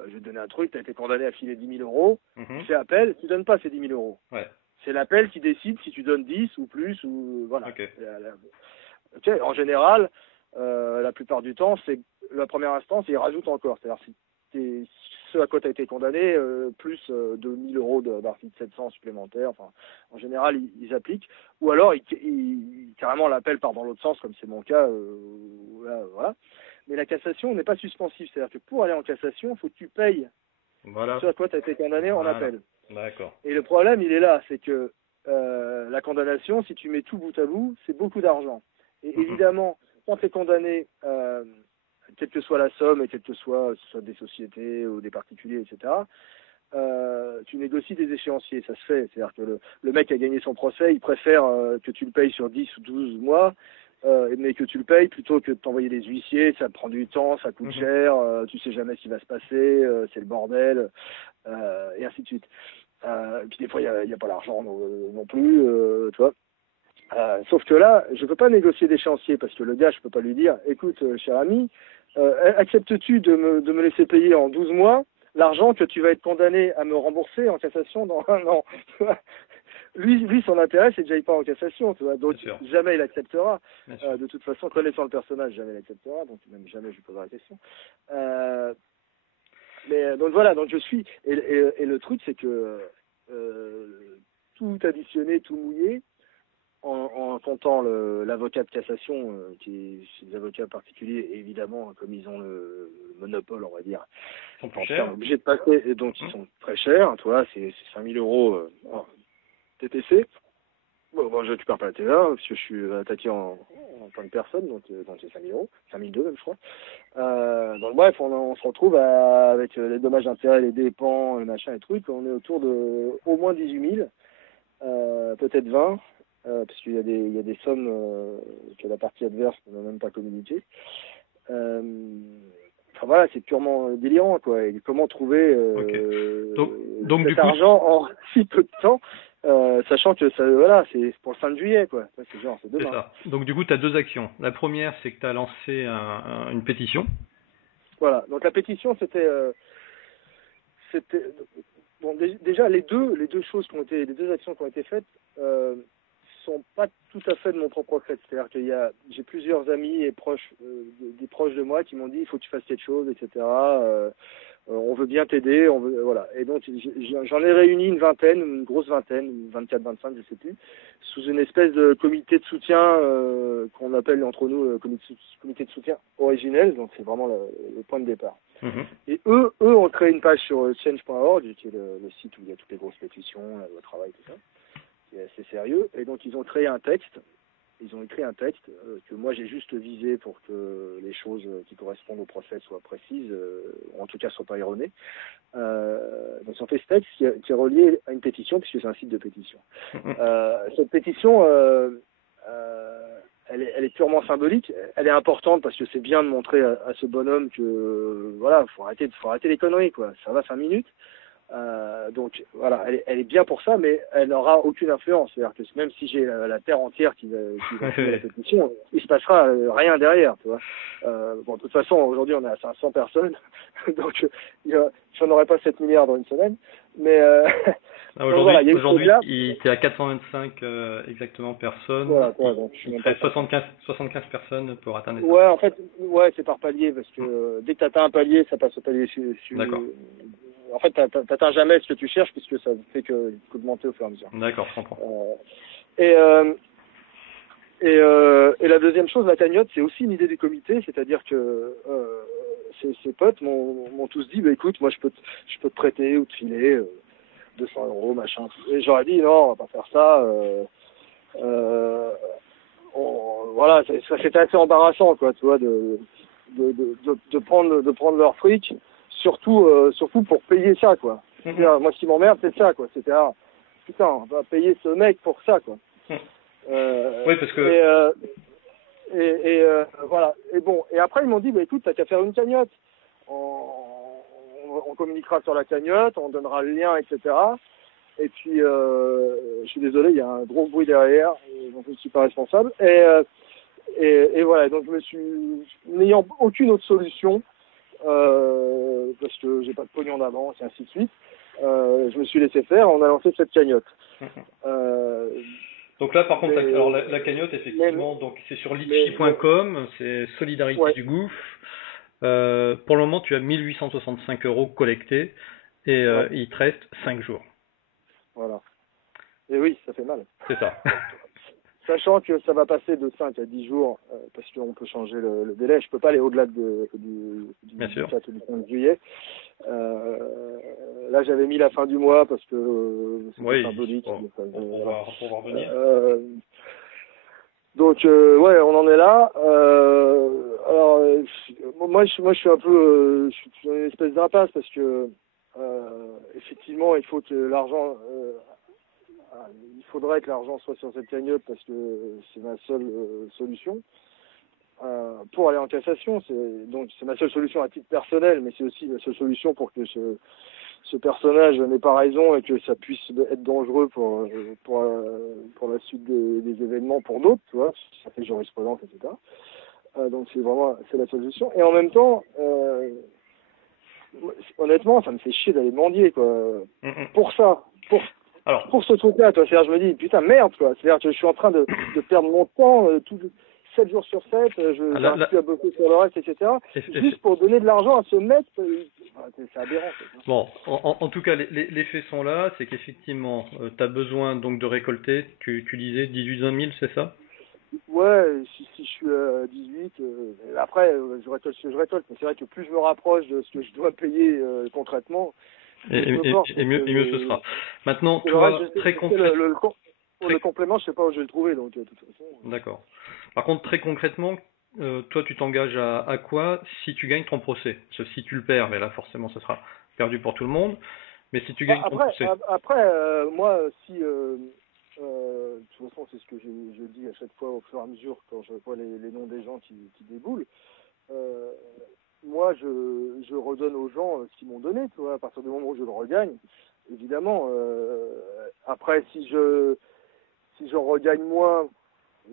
Je vais te donner un truc, tu as été condamné à filer 10 000 euros, tu fais appel, tu donnes pas ces 10 000 euros. Ouais. C'est l'appel qui décide si tu donnes 10 ou plus, ou voilà. Okay. En général, la plupart du temps, c'est la première instance, ils rajoutent encore. C'est-à-dire si ce à quoi tu as été condamné, plus de 1 000 euros d'article 700 supplémentaires. Enfin, en général, ils appliquent. Ou alors, carrément, l'appel part dans l'autre sens, comme c'est mon cas. Voilà. Mais la cassation n'est pas suspensive. C'est-à-dire que pour aller en cassation, il faut que tu payes ce à quoi tu as été condamné en appel. D'accord. Et le problème, il est là. C'est que la condamnation, si tu mets tout bout à bout, c'est beaucoup d'argent. Et évidemment, quand tu es condamné, quelle que soit la somme et quelle que soit, des sociétés ou des particuliers, etc., tu négocies des échéanciers, ça se fait. C'est-à-dire que le mec a gagné son procès, il préfère que tu le payes sur 10 ou 12 mois, mais que tu le payes plutôt que de t'envoyer des huissiers, ça prend du temps, ça coûte cher, tu sais jamais ce qui va se passer, c'est le bordel, et ainsi de suite. Et puis des fois, il n'y a pas l'argent non plus, tu vois. Sauf que là, je peux pas négocier d'échéancier parce que le gars, je peux pas lui dire, écoute, cher ami, acceptes-tu de me laisser payer en 12 mois l'argent que tu vas être condamné à me rembourser en cassation dans 1 an? Lui, son intérêt, c'est que j'aille pas en cassation, tu vois. Donc jamais il acceptera. De toute façon, connaissant le personnage, jamais il acceptera. Donc même jamais je lui poserai la question. Mais donc voilà, donc je suis et le truc, c'est que tout additionné, tout mouillé, en comptant l'avocat de cassation, qui est des avocats particuliers, et évidemment, comme ils ont le monopole, on va dire, ils sont obligés de passer, et donc ils sont très chers, tu vois, c'est 5 000 euros TTC. Bon, je récupère pas la TVA, parce que je suis attaqué en tant que personne, donc c'est 5 000 euros, 5 200 même, je crois. Donc bref, on se retrouve avec les dommages d'intérêt, les dépens, le machin, les trucs, on est autour de au moins 18 000, peut-être 20. Parce qu'il y a des sommes que la partie adverse n'a même pas communiquées. Enfin voilà, c'est purement délirant, quoi. Et comment trouver donc, cet argent en si peu de temps, sachant que ça, voilà, c'est pour le 5 juillet, quoi. C'est demain. C'est ça. Donc du coup, tu as 2 actions. La première, c'est que tu as lancé une pétition. Voilà. Donc la pétition, c'était bon, déjà les deux choses les 2 actions qui ont été faites. Sont pas tout à fait de mon propre fait. C'est-à-dire que j'ai plusieurs amis et proches, des proches de moi qui m'ont dit il faut que tu fasses quelque chose, etc. On veut bien t'aider, voilà. Et donc j'en ai réuni une grosse vingtaine, 24, 25, je sais plus, sous une espèce de comité de soutien qu'on appelle entre nous le comité de soutien originel. Donc c'est vraiment le point de départ. Et eux ont créé une page sur change.org, qui est le site où il y a toutes les grosses pétitions, le travail, tout ça. C'est assez sérieux, et donc ils ont écrit un texte que moi j'ai juste visé pour que les choses qui correspondent au procès soient précises, ou en tout cas soient pas erronées. Donc ils ont fait ce texte qui est relié à une pétition, puisque c'est un site de pétition. Cette pétition, elle est purement symbolique, elle est importante parce que c'est bien de montrer à ce bonhomme que voilà, faut arrêter les conneries, quoi. Ça va 5 minutes. Donc voilà, elle est bien pour ça, mais elle n'aura aucune influence. C'est-à-dire que même si j'ai la terre entière qui va suivre la pétition, il se passera rien derrière, tu vois. Bon, de toute façon, aujourd'hui on est à 500 personnes, donc j'en aurai pas 7 milliards dans une semaine, mais Ah, Donc voilà, il y a eu ce aujourd'hui, truc-là. il était à 425 exactement personnes. Voilà, quoi, donc je suis Il même serait pas. 75 personnes pour atteindre les 5. Ouais, en fait, ouais, c'est par palier, parce que dès que tu atteins un palier, ça passe au palier D'accord. En fait, t'atteins jamais ce que tu cherches, puisque ça fait qu'augmenter au fur et à mesure. D'accord, je comprends. Et, et la deuxième chose, la cagnotte, c'est aussi une idée du comité, c'est-à-dire que ses potes m'ont tous dit, bah écoute, moi je peux te prêter ou te filer 200 euros, machin. Et j'aurais dit, non, on va pas faire ça. Voilà, c'était assez embarrassant, quoi, tu vois, de prendre leur fric, surtout pour payer ça, quoi. C'est-à-dire, moi, ce qui m'emmerde, c'est ça, quoi. C'était, putain, on va payer ce mec pour ça, quoi. Oui, parce que Voilà. Et bon, et après, ils m'ont dit, bah écoute, t'as qu'à faire une cagnotte. On communiquera sur la cagnotte, on donnera le lien, etc. Et puis, je suis désolé, il y a un gros bruit derrière, donc je ne suis pas responsable. Et voilà, donc je me suis, n'ayant aucune autre solution, parce que j'ai pas de pognon d'avance et ainsi de suite, je me suis laissé faire, on a lancé cette cagnotte. Donc là, par contre, alors la cagnotte, effectivement, donc c'est sur litchi.com, c'est Solidarité ouais. du Gouffre. Pour le moment, tu as 1865 € collectés et il te reste 5 jours. Voilà. Et oui, ça fait mal. C'est ça. Sachant que ça va passer de 5 à 10 jours, parce qu'on peut changer le délai. Je peux pas aller au-delà du 4 ou du 5 juillet. Là, j'avais mis la fin du mois parce que c'était symbolique. Bon, on va revenir. Donc, ouais, on en est là. Alors, moi, je suis un peu, je suis dans une espèce d'impasse parce que, effectivement, il faut que l'argent, il faudrait que l'argent soit sur cette cagnotte parce que c'est ma seule solution pour aller en cassation. Donc, c'est ma seule solution à titre personnel, mais c'est aussi la seule solution pour que ce personnage n'ait pas raison et que ça puisse être dangereux pour la suite des événements pour d'autres, tu vois, ça fait jurisprudence, etc. Donc c'est la solution. Et en même temps, honnêtement, ça me fait chier d'aller mendier, quoi. Pour ça, pour ce truc-là, toi. C'est-à-dire, je me dis, putain, merde, quoi. C'est-à-dire que je suis en train de perdre mon temps, 7 jours sur 7, je n'arrive plus à bosser sur le reste, etc. Juste pour donner de l'argent à ce mec, c'est aberrant. Bon, en tout cas, les faits sont là, c'est qu'effectivement, tu as besoin donc de récolter, tu disais 18-20 000, c'est ça? Ouais, si je suis à 18, après, je récolte ce que je récolte, mais c'est vrai que plus je me rapproche de ce que je dois payer concrètement, et mieux ce sera. Maintenant, toi, très concrètement... Le complément, je sais pas où je vais le trouver, donc de toute façon... D'accord. Par contre, très concrètement, toi, tu t'engages à quoi si tu gagnes ton procès? Parce que si tu le perds, mais là, forcément, ça sera perdu pour tout le monde. Mais si tu gagnes ton procès... Après, moi, si... de toute façon, c'est ce que je dis à chaque fois au fur et à mesure quand je vois les noms des gens qui déboulent. Moi, je redonne aux gens ce qu'ils m'ont donné, tu vois, à partir du moment où je le regagne. Évidemment, après, si j'en regagne moins,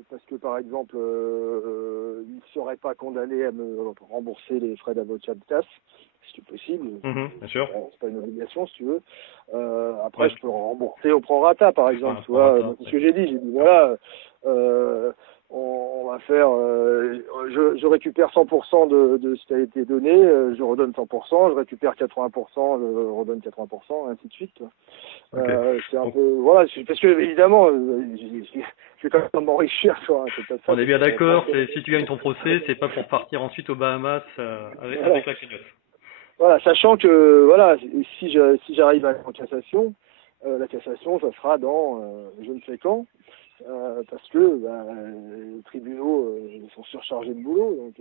parce que par exemple, ils ne seraient pas condamnés à me rembourser les frais d'avocat de casse, c'est possible. Bien sûr. C'est pas une obligation, si tu veux. Après, je peux rembourser au prorata, par exemple. Tu vois, c'est ce que j'ai dit, voilà, on va faire, je récupère 100% de ce qui a été donné, je redonne 100%, je récupère 80%, je redonne 80%, ainsi de suite. C'est un peu, voilà, parce que évidemment, je vais quand même m'enrichir sur un truc comme ça. On est bien d'accord, si tu gagnes ton procès, c'est pas pour partir ensuite aux Bahamas avec la cagnotte. Voilà, sachant que voilà, si j'arrive à aller en cassation, la cassation, ça sera dans je ne sais quand, parce que les tribunaux sont surchargés de boulot, donc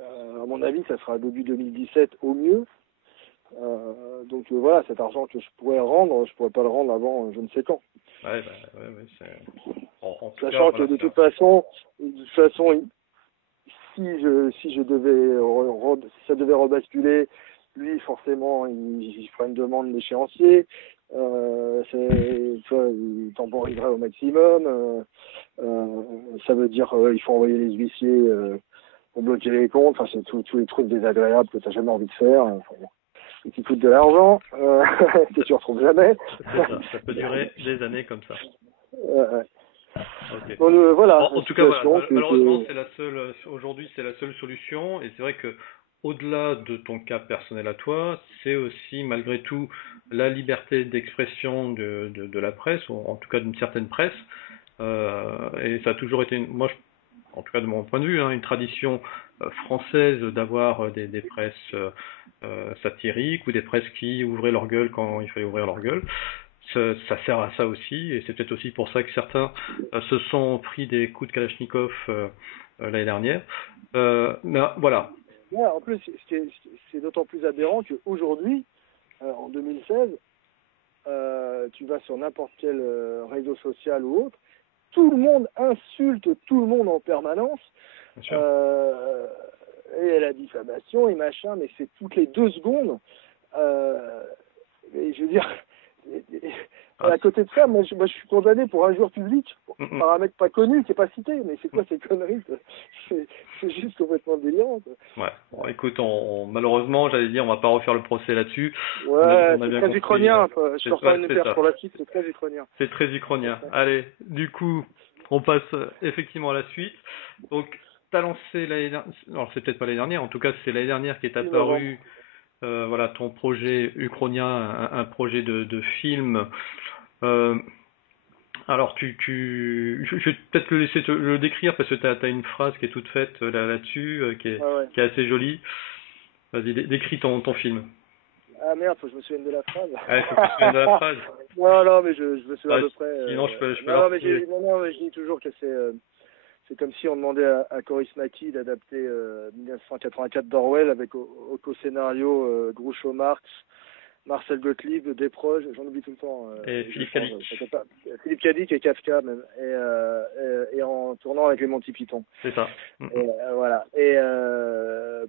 à mon avis, ça sera début 2017 au mieux. Donc voilà, cet argent que je pourrais rendre, je pourrais pas le rendre avant je ne sais quand. Sachant que de toute façon, si je devais, si ça devait rebasculer, lui forcément il fera une demande d'échéancier, il temporiserait au maximum, ça veut dire il faut envoyer les huissiers pour bloquer les comptes, enfin c'est tous les trucs désagréables que tu n'as jamais envie de faire, et qui coûtent de l'argent que tu retrouves jamais. Ça peut durer des années comme ça. Okay. Donc, voilà. En tout cas, voilà, malheureusement, aujourd'hui, c'est la seule solution. Et c'est vrai que, au-delà de ton cas personnel à toi, c'est aussi, malgré tout, la liberté d'expression de la presse, ou en tout cas d'une certaine presse. Et ça a toujours été, en tout cas de mon point de vue, une tradition française d'avoir des presses satiriques ou des presses qui ouvraient leur gueule quand il fallait ouvrir leur gueule. Ça sert à ça aussi, et c'est peut-être aussi pour ça que certains se sont pris des coups de Kalachnikov l'année dernière. Mais voilà. Ouais, en plus, c'est d'autant plus aberrant qu'aujourd'hui, en 2016, tu vas sur n'importe quel réseau social ou autre, tout le monde insulte tout le monde en permanence. Et la diffamation et machin, mais c'est toutes les 2 secondes. Et je veux dire, à côté de ça, moi je suis condamné pour injure publique par un mec pas connu qui n'est pas cité. Mais c'est quoi ces conneries? C'est juste complètement délirant. Ouais. Bon, écoute, malheureusement, j'allais dire, on va pas refaire le procès là-dessus. Ouais, c'est très uchronien. Je sors pas une paire pour la suite, c'est très uchronien. C'est très uchronien. Allez, du coup, on passe effectivement à la suite. Donc, t'as lancé l'année dernière, alors c'est peut-être pas l'année dernière, en tout cas c'est l'année dernière qui est apparu, voilà, ton projet uchronien, un projet de film. Alors je vais peut-être le laisser le décrire parce que t'as une phrase qui est toute faite là-dessus, qui est assez jolie. Vas-y, décris ton film. Ah merde, faut que je me souvienne de la phrase. Ouais, faut que tu te souviennes de la phrase. Non, mais je me souviens à peu près. Sinon, je peux non, mais je dis toujours que c'est comme si on demandait à Coris Maki d'adapter 1984 d'Orwell avec au co-scénario Groucho Marx, Marcel Gottlieb, Desproges, j'en oublie tout le temps. Et Philippe Cadic. Philippe Cadic et Kafka même. Et en tournant avec les Monty Python. C'est ça. Et, voilà. Et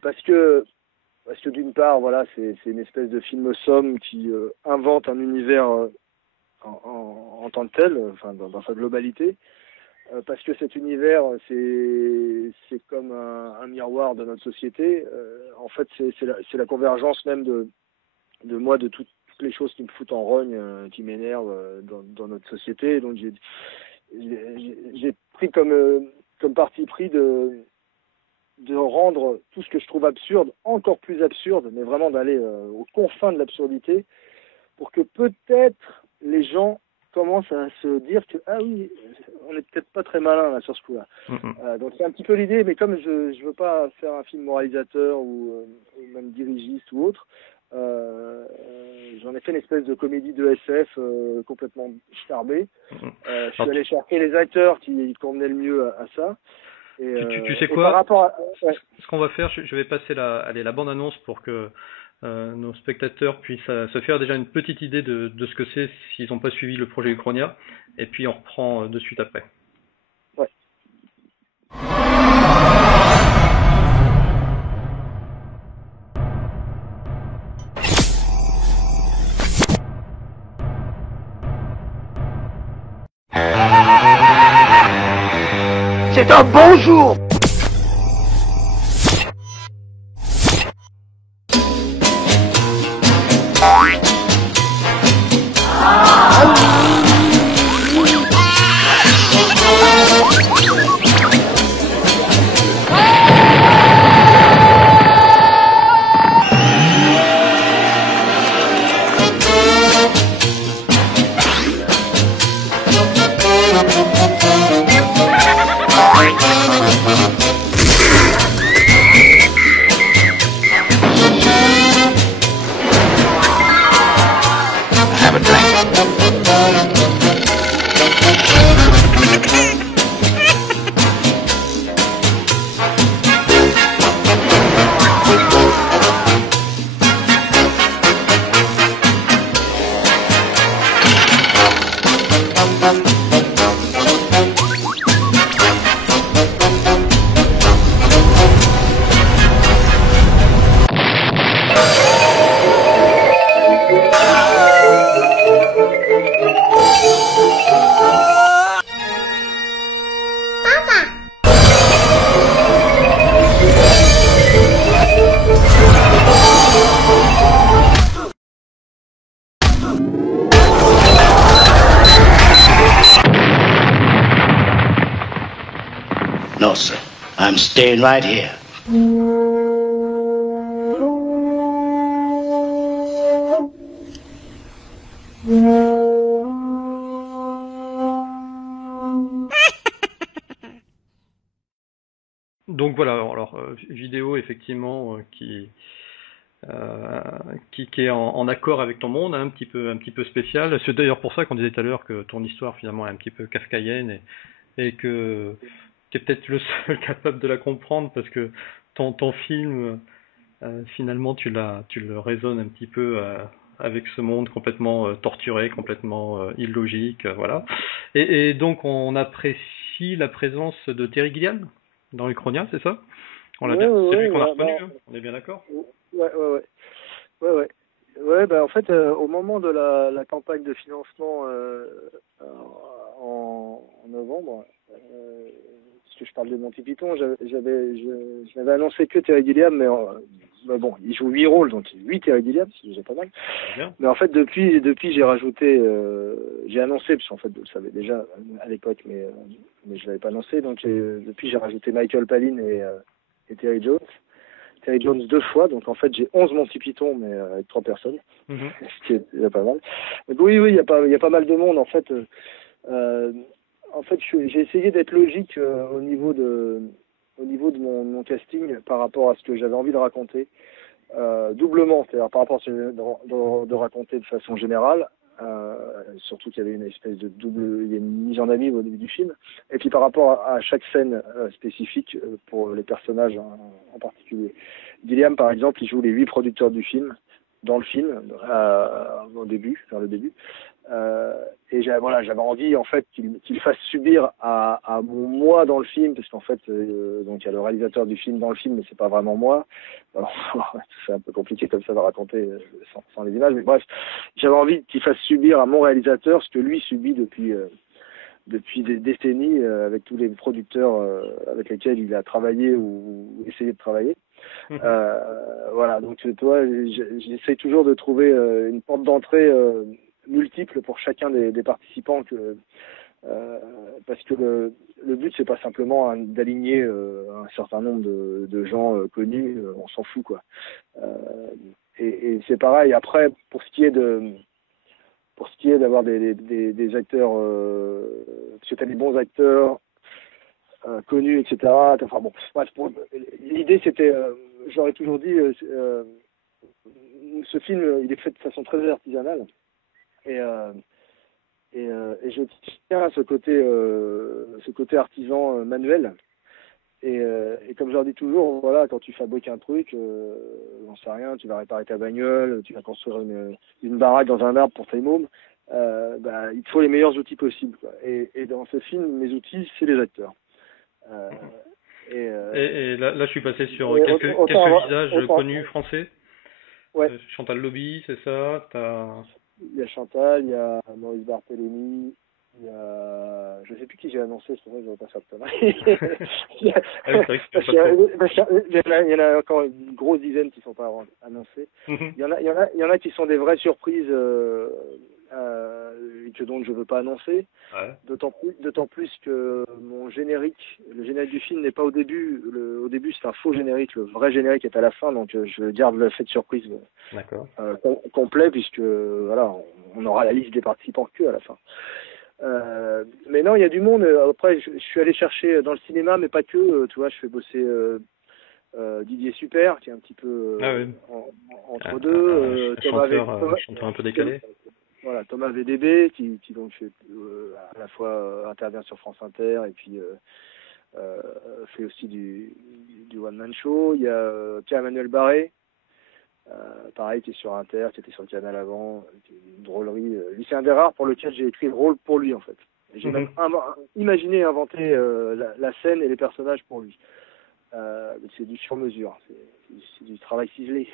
parce que d'une part, voilà, c'est une espèce de film somme qui invente un univers en tant que tel, enfin dans sa globalité. Parce que cet univers, c'est comme un miroir de notre société. En fait, c'est la convergence même de moi, de toutes les choses qui me foutent en rogne, qui m'énervent dans notre société. Donc j'ai pris comme parti pris de rendre tout ce que je trouve absurde encore plus absurde, mais vraiment d'aller aux confins de l'absurdité, pour que peut-être les gens commencent à se dire que ah oui, on n'est peut-être pas très malin là sur ce coup-là. Donc c'est un petit peu l'idée, mais comme je veux pas faire un film moralisateur ou même dirigiste ou autre, j'en ai fait une espèce de comédie de SF complètement starbée. Je suis allé chercher les acteurs qui convenaient le mieux à ça. Et, tu sais quoi, par rapport à... Ce qu'on va faire, je vais passer la bande-annonce pour que nos spectateurs puissent se faire déjà une petite idée de ce que c'est s'ils n'ont pas suivi le projet Uchronia, et puis on reprend de suite après. Ouais. C'est un bon jour. course. I'm staying right here. Donc voilà, alors vidéo effectivement qui est en accord avec ton monde, hein, un petit peu spécial. C'est d'ailleurs pour ça qu'on disait tout à l'heure que ton histoire finalement est un petit peu kafkaïenne et que tu es peut-être le seul capable de la comprendre parce que ton film finalement tu le raisonnes un petit peu avec ce monde complètement torturé, complètement illogique, voilà. Et donc on apprécie la présence de Terry Gilliam dans Uchronia, c'est ça? C'est lui qu'on a reconnu, hein, on est bien d'accord? Ouais, bah en fait, au moment de la campagne de financement en novembre, parce que je parle de Monty Python, je n'avais annoncé que Terry Gilliam, mais bon, il joue 8 rôles, donc 8 Terry Gilliam, c'est déjà pas mal. Bien. Mais en fait, depuis j'ai rajouté, j'ai annoncé, parce qu'en fait, je le savais déjà à l'époque, mais je l'avais pas annoncé, donc depuis j'ai rajouté Michael Palin et Terry Jones. Terry Jones 2 fois, donc en fait j'ai 11 Monty Python, mais avec 3 personnes, ce qui est déjà pas mal. Donc oui, il y a pas mal de monde en fait. En fait, j'ai essayé d'être logique au niveau de mon casting par rapport à ce que j'avais envie de raconter, doublement, c'est-à-dire par rapport à ce que de raconter de façon générale. Surtout qu'il y avait une espèce de il y a une mise en abîme au début du film, et puis par rapport à chaque scène spécifique pour les personnages en particulier. Gilliam, par exemple, il joue les 8 producteurs du film, dans le film, au début, vers le début. Et j'avais envie en fait qu'il fasse subir à mon moi dans le film, parce qu'en fait donc il y a le réalisateur du film dans le film, mais c'est pas vraiment moi. Alors, c'est un peu compliqué comme ça de raconter sans les images, mais bref, j'avais envie qu'il fasse subir à mon réalisateur ce que lui subit depuis des décennies avec tous les producteurs avec lesquels il a travaillé ou essayé de travailler. Voilà, donc toi, j'essaie toujours de trouver une porte d'entrée multiple pour chacun des participants, parce que le but c'est pas simplement d'aligner un certain nombre de gens connus, on s'en fout quoi. Et c'est pareil après pour ce qui est d'avoir des acteurs, parce que t'as des bons acteurs connus, etc. Enfin bon, bref, l'idée c'était, j'aurais toujours dit, ce film il est fait de façon très artisanale et je tiens à ce côté artisan manuel. Et comme je leur dis toujours, voilà, quand tu fabriques un truc, j'en sais rien, tu vas réparer ta bagnole, tu vas construire une baraque dans un arbre pour tes mômes, il te faut les meilleurs outils possibles, quoi. Et dans ce film, mes outils, c'est les acteurs. Et là, je suis passé sur quelques visages connus français. Ouais. Chantal Lobby, c'est ça? Il y a Chantal, il y a Maurice Barthélémy, il y a... Je sais plus qui j'ai annoncé, c'est pour ça que je ne vais pas faire de conneries. Il y en a encore une grosse dizaine qui ne sont pas annoncés. Il y en a qui sont des vraies surprises dont je ne veux pas annoncer. Ouais. D'autant plus que mon générique, le générique du film n'est pas au début. Au début, c'est un faux générique. Le vrai générique est à la fin, donc je garde le fait de surprise complet, puisque voilà, on aura la liste des participants que à la fin. Mais non, il y a du monde. Après, je suis allé chercher dans le cinéma, mais pas que. Tu vois, je fais bosser Didier Super, qui est un petit peu entre deux. Chanteur un peu décalé. Voilà, Thomas VDB, qui donc fait, à la fois intervient sur France Inter et puis fait aussi du one-man show. Il y a Pierre-Emmanuel Barré, pareil, qui est sur Inter, qui était sur le canal avant, une drôlerie. Lui, c'est un des rares pour lequel j'ai écrit le rôle pour lui, en fait. Et j'ai même imaginé et inventé la scène et les personnages pour lui. C'est du sur-mesure, c'est du travail ciselé.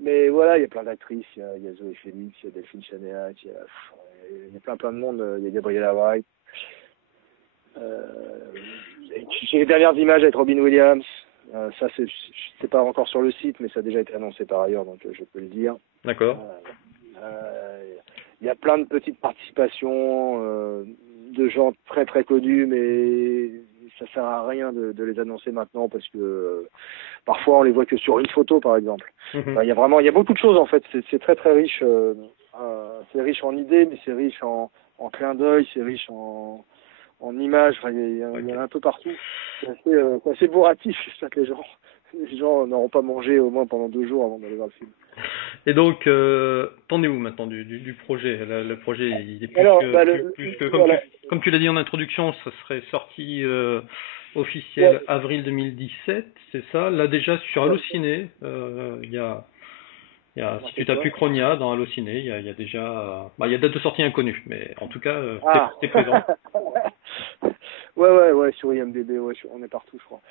Mais voilà, il y a plein d'actrices, il y a Zoé Félix, il y a Delphine Chanéac, il y a plein de monde, il y a Gabriella Wright. J'ai les dernières images avec Robin Williams. Ça, c'est pas encore sur le site, mais ça a déjà été annoncé par ailleurs, donc je peux le dire. D'accord. Il y a plein de petites participations de gens très très connus, mais ça sert à rien de les annoncer maintenant parce que parfois on les voit que sur une photo par exemple. Enfin, il y a beaucoup de choses en fait. C'est très très riche. C'est riche en idées, mais c'est riche en clin d'œil, c'est riche en images. Enfin, il y en a un peu partout. C'est assez bourratif. J'espère que les gens n'auront pas mangé au moins pendant 2 jours avant d'aller voir le film. Et donc, t'en es où maintenant du projet? Le projet, il est plus que comme tu l'as dit en introduction, ça serait sorti officiel avril 2017, c'est ça. Là déjà sur Allociné, si tu tapes Uchronia dans Allociné, il y a déjà, il y a date de sortie inconnue, mais en tout cas, t'es présent. Ouais, sur IMDb, on est partout, je crois.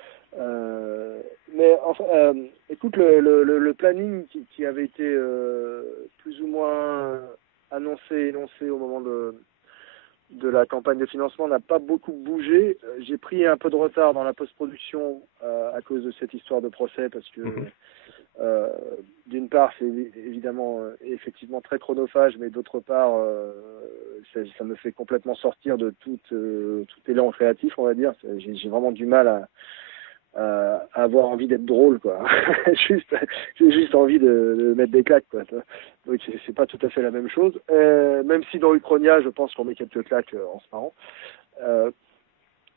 Mais enfin, écoute, le planning qui avait été plus ou moins énoncé au moment de la campagne de financement n'a pas beaucoup bougé. J'ai pris un peu de retard dans la post-production à cause de cette histoire de procès parce que d'une part c'est évidemment effectivement très chronophage, mais d'autre part ça me fait complètement sortir de tout élan créatif, on va dire. J'ai vraiment du mal à avoir envie d'être drôle, quoi. J'ai juste envie de mettre des claques, quoi. Donc c'est pas tout à fait la même chose. Même si dans Uchronia, je pense qu'on met quelques claques en se marrant.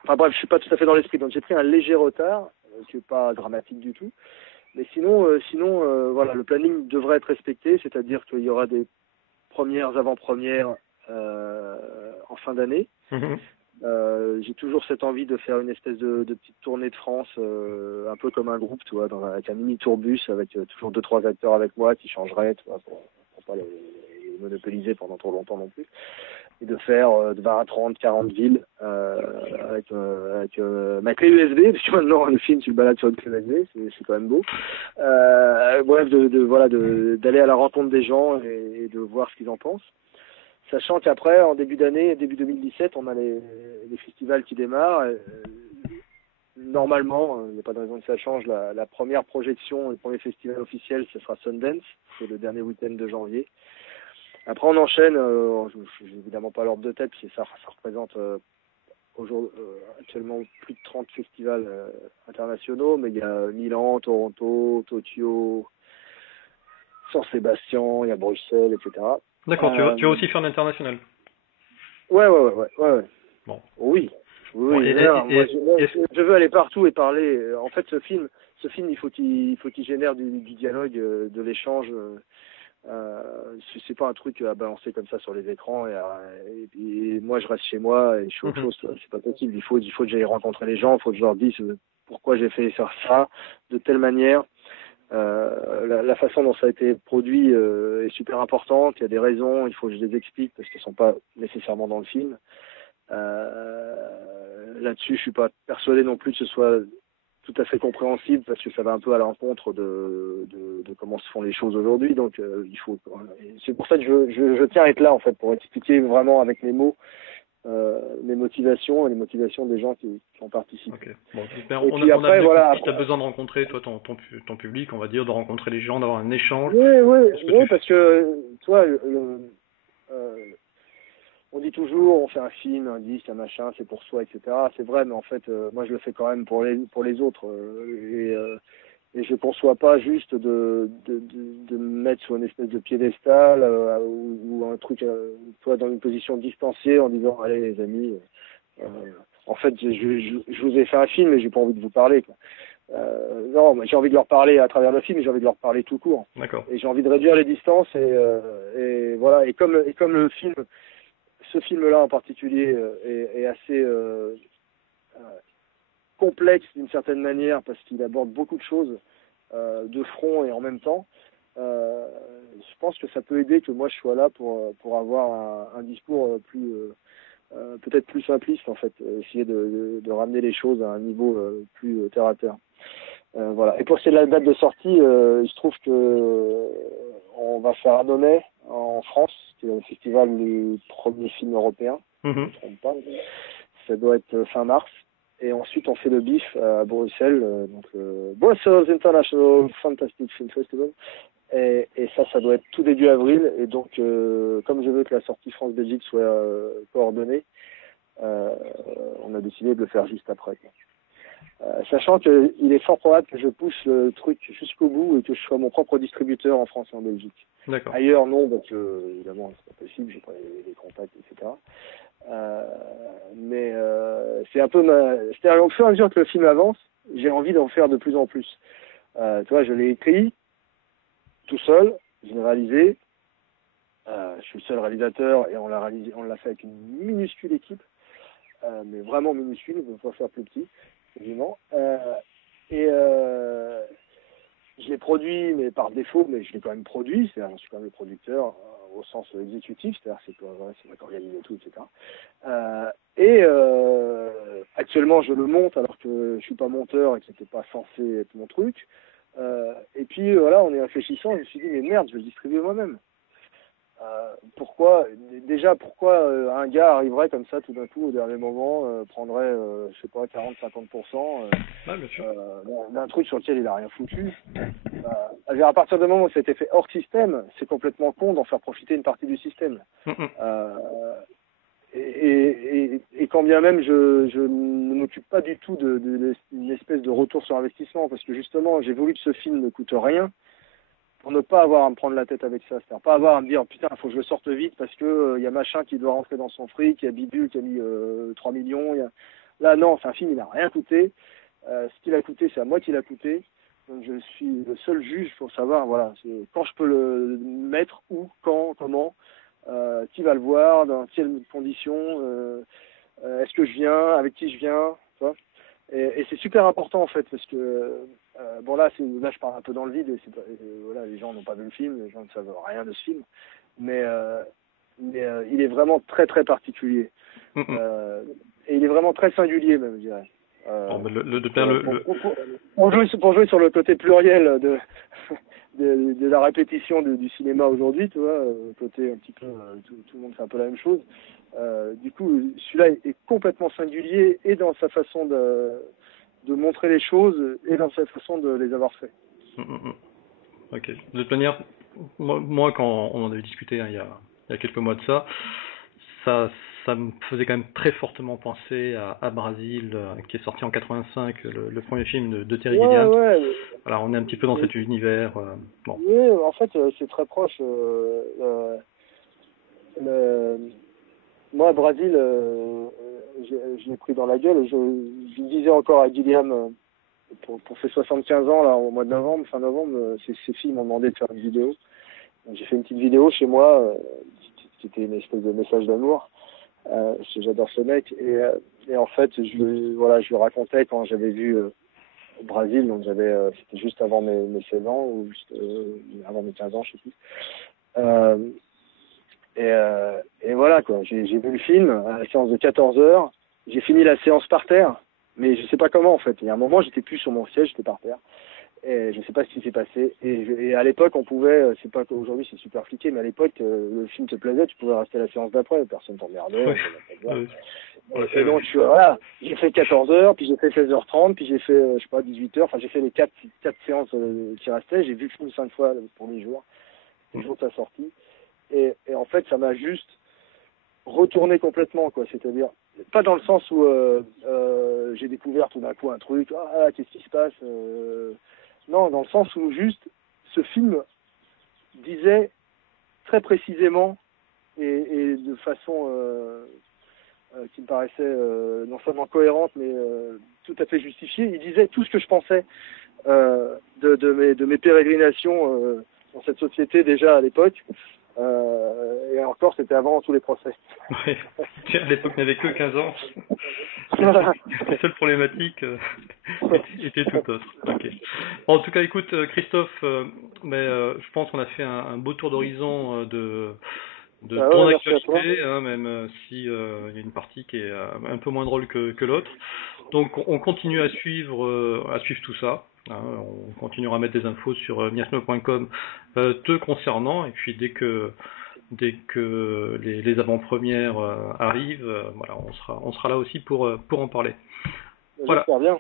Enfin bref, je suis pas tout à fait dans l'esprit, donc j'ai pris un léger retard, qui est pas dramatique du tout. Mais sinon, voilà, le planning devrait être respecté, c'est-à-dire qu'il y aura des premières avant-premières en fin d'année. J'ai toujours cette envie de faire une espèce de petite tournée de France, un peu comme un groupe, tu vois, avec un mini tourbus, avec toujours 2-3 acteurs avec moi qui changeraient, tu vois, pour pas les monopoliser pendant trop longtemps non plus. Et de faire de 20 à 30, 40 villes avec ma clé USB, parce que maintenant le film tu le balades sur une clé USB, c'est quand même beau. Bref, d'aller à la rencontre des gens et de voir ce qu'ils en pensent. Sachant qu'après, en début d'année, début 2017, on a les festivals qui démarrent. Normalement, il n'y a pas de raison que ça change. La première projection, le premier festival officiel, ce sera Sundance, c'est le dernier week-end de janvier. Après, on enchaîne, je n'ai évidemment pas l'ordre de tête, parce que ça représente actuellement plus de 30 festivals internationaux, mais il y a Milan, Toronto, Tokyo, Saint-Sébastien, il y a Bruxelles, etc. D'accord, tu vas aussi faire l'international. Ouais. Bon. Oui. Bon, Je veux aller partout et parler. En fait, ce film, il faut qu'il génère du dialogue, de l'échange. C'est pas un truc à balancer comme ça sur les écrans et moi je reste chez moi et je fais autre chose. C'est pas possible. Il faut que j'aille rencontrer les gens. Il faut que je leur dise pourquoi j'ai fait faire ça de telle manière. La façon dont ça a été produit est super importante. Il y a des raisons. Il faut que je les explique parce qu'elles sont pas nécessairement dans le film. Là-dessus, je suis pas persuadé non plus que ce soit tout à fait compréhensible parce que ça va un peu à l'encontre de comment se font les choses aujourd'hui. Donc, il faut. C'est pour ça que je tiens à être là en fait pour expliquer vraiment avec mes mots les motivations et les motivations des gens qui ont participé. Okay. Bon, si tu as besoin de rencontrer toi ton public, on va dire, de rencontrer les gens, d'avoir un échange. Oui, parce que toi, on dit toujours, on fait un film, un disque, un machin, c'est pour soi, etc. C'est vrai, mais en fait, moi je le fais quand même pour les autres. Et je conçois pas juste de me mettre sur une espèce de piédestal ou un truc, toi, dans une position distanciée en disant, allez les amis, en fait, je vous ai fait un film et j'ai pas envie de vous parler, quoi. Non, j'ai envie de leur parler à travers le film, mais j'ai envie de leur parler tout court. D'accord. Et j'ai envie de réduire les distances et voilà. Et comme le film, ce film-là en particulier est assez complexe d'une certaine manière parce qu'il aborde beaucoup de choses de front et en même temps. Je pense que ça peut aider que moi je sois là pour avoir un discours plus peut-être plus simpliste en fait, essayer de ramener les choses à un niveau plus terre à terre. Voilà. Et pour ce qui est de la date de sortie, il se trouve que on va faire un Annonay en France, qui est le festival du premier film européen. Je ne me trompe pas. Ça doit être fin mars. Et ensuite, on fait le BIF à Bruxelles, donc Brussels International Fantastic Film Festival. Et ça doit être tout début avril. Et donc, comme je veux que la sortie France-Belgique soit coordonnée, on a décidé de le faire juste après. Sachant qu'il est fort probable que je pousse le truc jusqu'au bout et que je sois mon propre distributeur en France et en Belgique. D'accord. Ailleurs, non, parce que, évidemment, c'est pas possible, j'ai pas les contacts, etc. Mais c'est un peu c'est-à-dire, au fur et à mesure que le film avance, j'ai envie d'en faire de plus en plus. Tu vois, je l'ai écrit tout seul, je l'ai réalisé. Je suis le seul réalisateur et on l'a fait avec une minuscule équipe, mais vraiment minuscule, on ne peut pas faire plus petit, évidemment. Et je l'ai produit, mais par défaut, mais je l'ai quand même produit, c'est-à-dire je suis quand même le producteur au sens exécutif, c'est-à-dire c'est moi qui organise tout, etc. Actuellement, je le monte alors que je suis pas monteur et que c'était pas censé être mon truc. Et puis voilà, en y réfléchissant, je me suis dit mais merde, je vais le distribuer moi-même. Pourquoi un gars arriverait comme ça tout d'un coup au dernier moment, prendrait je sais pas 40-50% Bien sûr. d'un truc sur lequel il a rien foutu. À partir du moment où ça a été fait hors système, c'est complètement con d'en faire profiter une partie du système. Et quand bien même je ne m'occupe pas du tout d'une espèce de retour sur investissement, parce que justement j'ai voulu que ce film ne coûte rien pour ne pas avoir à me prendre la tête avec ça, c'est-à-dire pas avoir à me dire putain il faut que je le sorte vite parce que y a machin qui doit rentrer dans son fric, il y a Bibu qui a mis 3 millions, là non, c'est un film, il n'a rien coûté, ce qu'il a coûté c'est à moi qu'il a coûté, donc je suis le seul juge pour savoir voilà quand je peux le mettre, où, quand, comment, qui va le voir, dans quelles conditions, est-ce que je viens, avec qui je viens, tu vois. Et c'est super important en fait parce que bon là je parle un peu dans le vide voilà, les gens n'ont pas vu le film, les gens ne savent rien de ce film, mais il est vraiment très très particulier et il est vraiment très singulier même, je dirais. Pour jouer sur le côté pluriel de la répétition du cinéma aujourd'hui, tu vois, côté un petit peu tout le monde fait un peu la même chose. Du coup, celui-là est complètement singulier et dans sa façon de montrer les choses et dans sa façon de les avoir fait. Ok. De toute manière, moi quand on en avait discuté il y a quelques mois de ça me faisait quand même très fortement penser à Brasil, qui est sorti en 85, le premier film de Terry Gilliam. Ouais. Alors on est un petit peu dans cet univers. Bon. Oui, en fait, c'est très proche. Moi, Brasil, je l'ai pris dans la gueule. Je disais encore à Gilliam, pour ses 75 ans, là, au mois de novembre, fin novembre, ses filles m'ont demandé de faire une vidéo. Donc, j'ai fait une petite vidéo chez moi, qui était une espèce de message d'amour. J'adore ce mec. Et en fait, je lui racontais quand j'avais vu au Brésil, donc c'était juste avant mes 16 ans, ou juste avant mes 15 ans, je sais plus. Et voilà, quoi. J'ai vu le film à la séance de 14 heures. J'ai fini la séance par terre, mais je sais pas comment, en fait. Il y a un moment, j'étais plus sur mon siège, j'étais par terre. Et je sais pas ce qui s'est passé. Et à l'époque, on pouvait, c'est pas qu'aujourd'hui c'est super fliqué, mais à l'époque, le film te plaisait, tu pouvais rester à la séance d'après, personne t'emmerdait. Et donc, voilà, j'ai fait 14 heures, puis j'ai fait 16h30, puis j'ai fait, je sais pas, 18 heures. Enfin, j'ai fait les quatre séances qui restaient. J'ai vu le film 5 fois le premier jour, le jour de sa sortie. Et en fait, ça m'a juste retourné complètement, quoi. C'est-à-dire, pas dans le sens où j'ai découvert tout d'un coup un truc, qu'est-ce qui se passe non, dans le sens où juste ce film disait très précisément et de façon qui me paraissait non seulement cohérente mais tout à fait justifiée, il disait tout ce que je pensais de mes pérégrinations dans cette société déjà à l'époque. Et encore, c'était avant tous les procès. Oui, à l'époque n'avait que 15 ans. Les seules problématiques étaient tout autres. Okay. En tout cas, écoute, Christophe, je pense qu'on a fait un beau tour d'horizon de ton actualité, même si y a une partie qui est un peu moins drôle que l'autre. Donc, on continue à suivre tout ça. On continuera à mettre des infos sur miasme.com te concernant, et puis dès que les avant-premières arrivent, voilà, on sera là aussi pour en parler. Voilà. J'espère bien.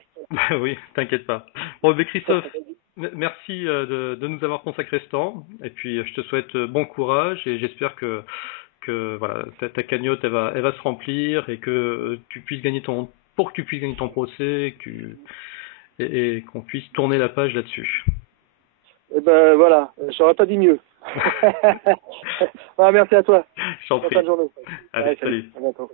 Oui, t'inquiète pas. Bon, Christophe, merci de nous avoir consacré ce temps, et puis je te souhaite bon courage, et j'espère que que voilà, ta cagnotte elle va se remplir et que tu puisses gagner ton procès et qu'on puisse tourner la page là-dessus. Eh ben voilà, j'aurais pas dit mieux. Voilà, merci à toi. Je t'en Bonne prie. fin de journée. Allez, Ouais, salut. À bientôt.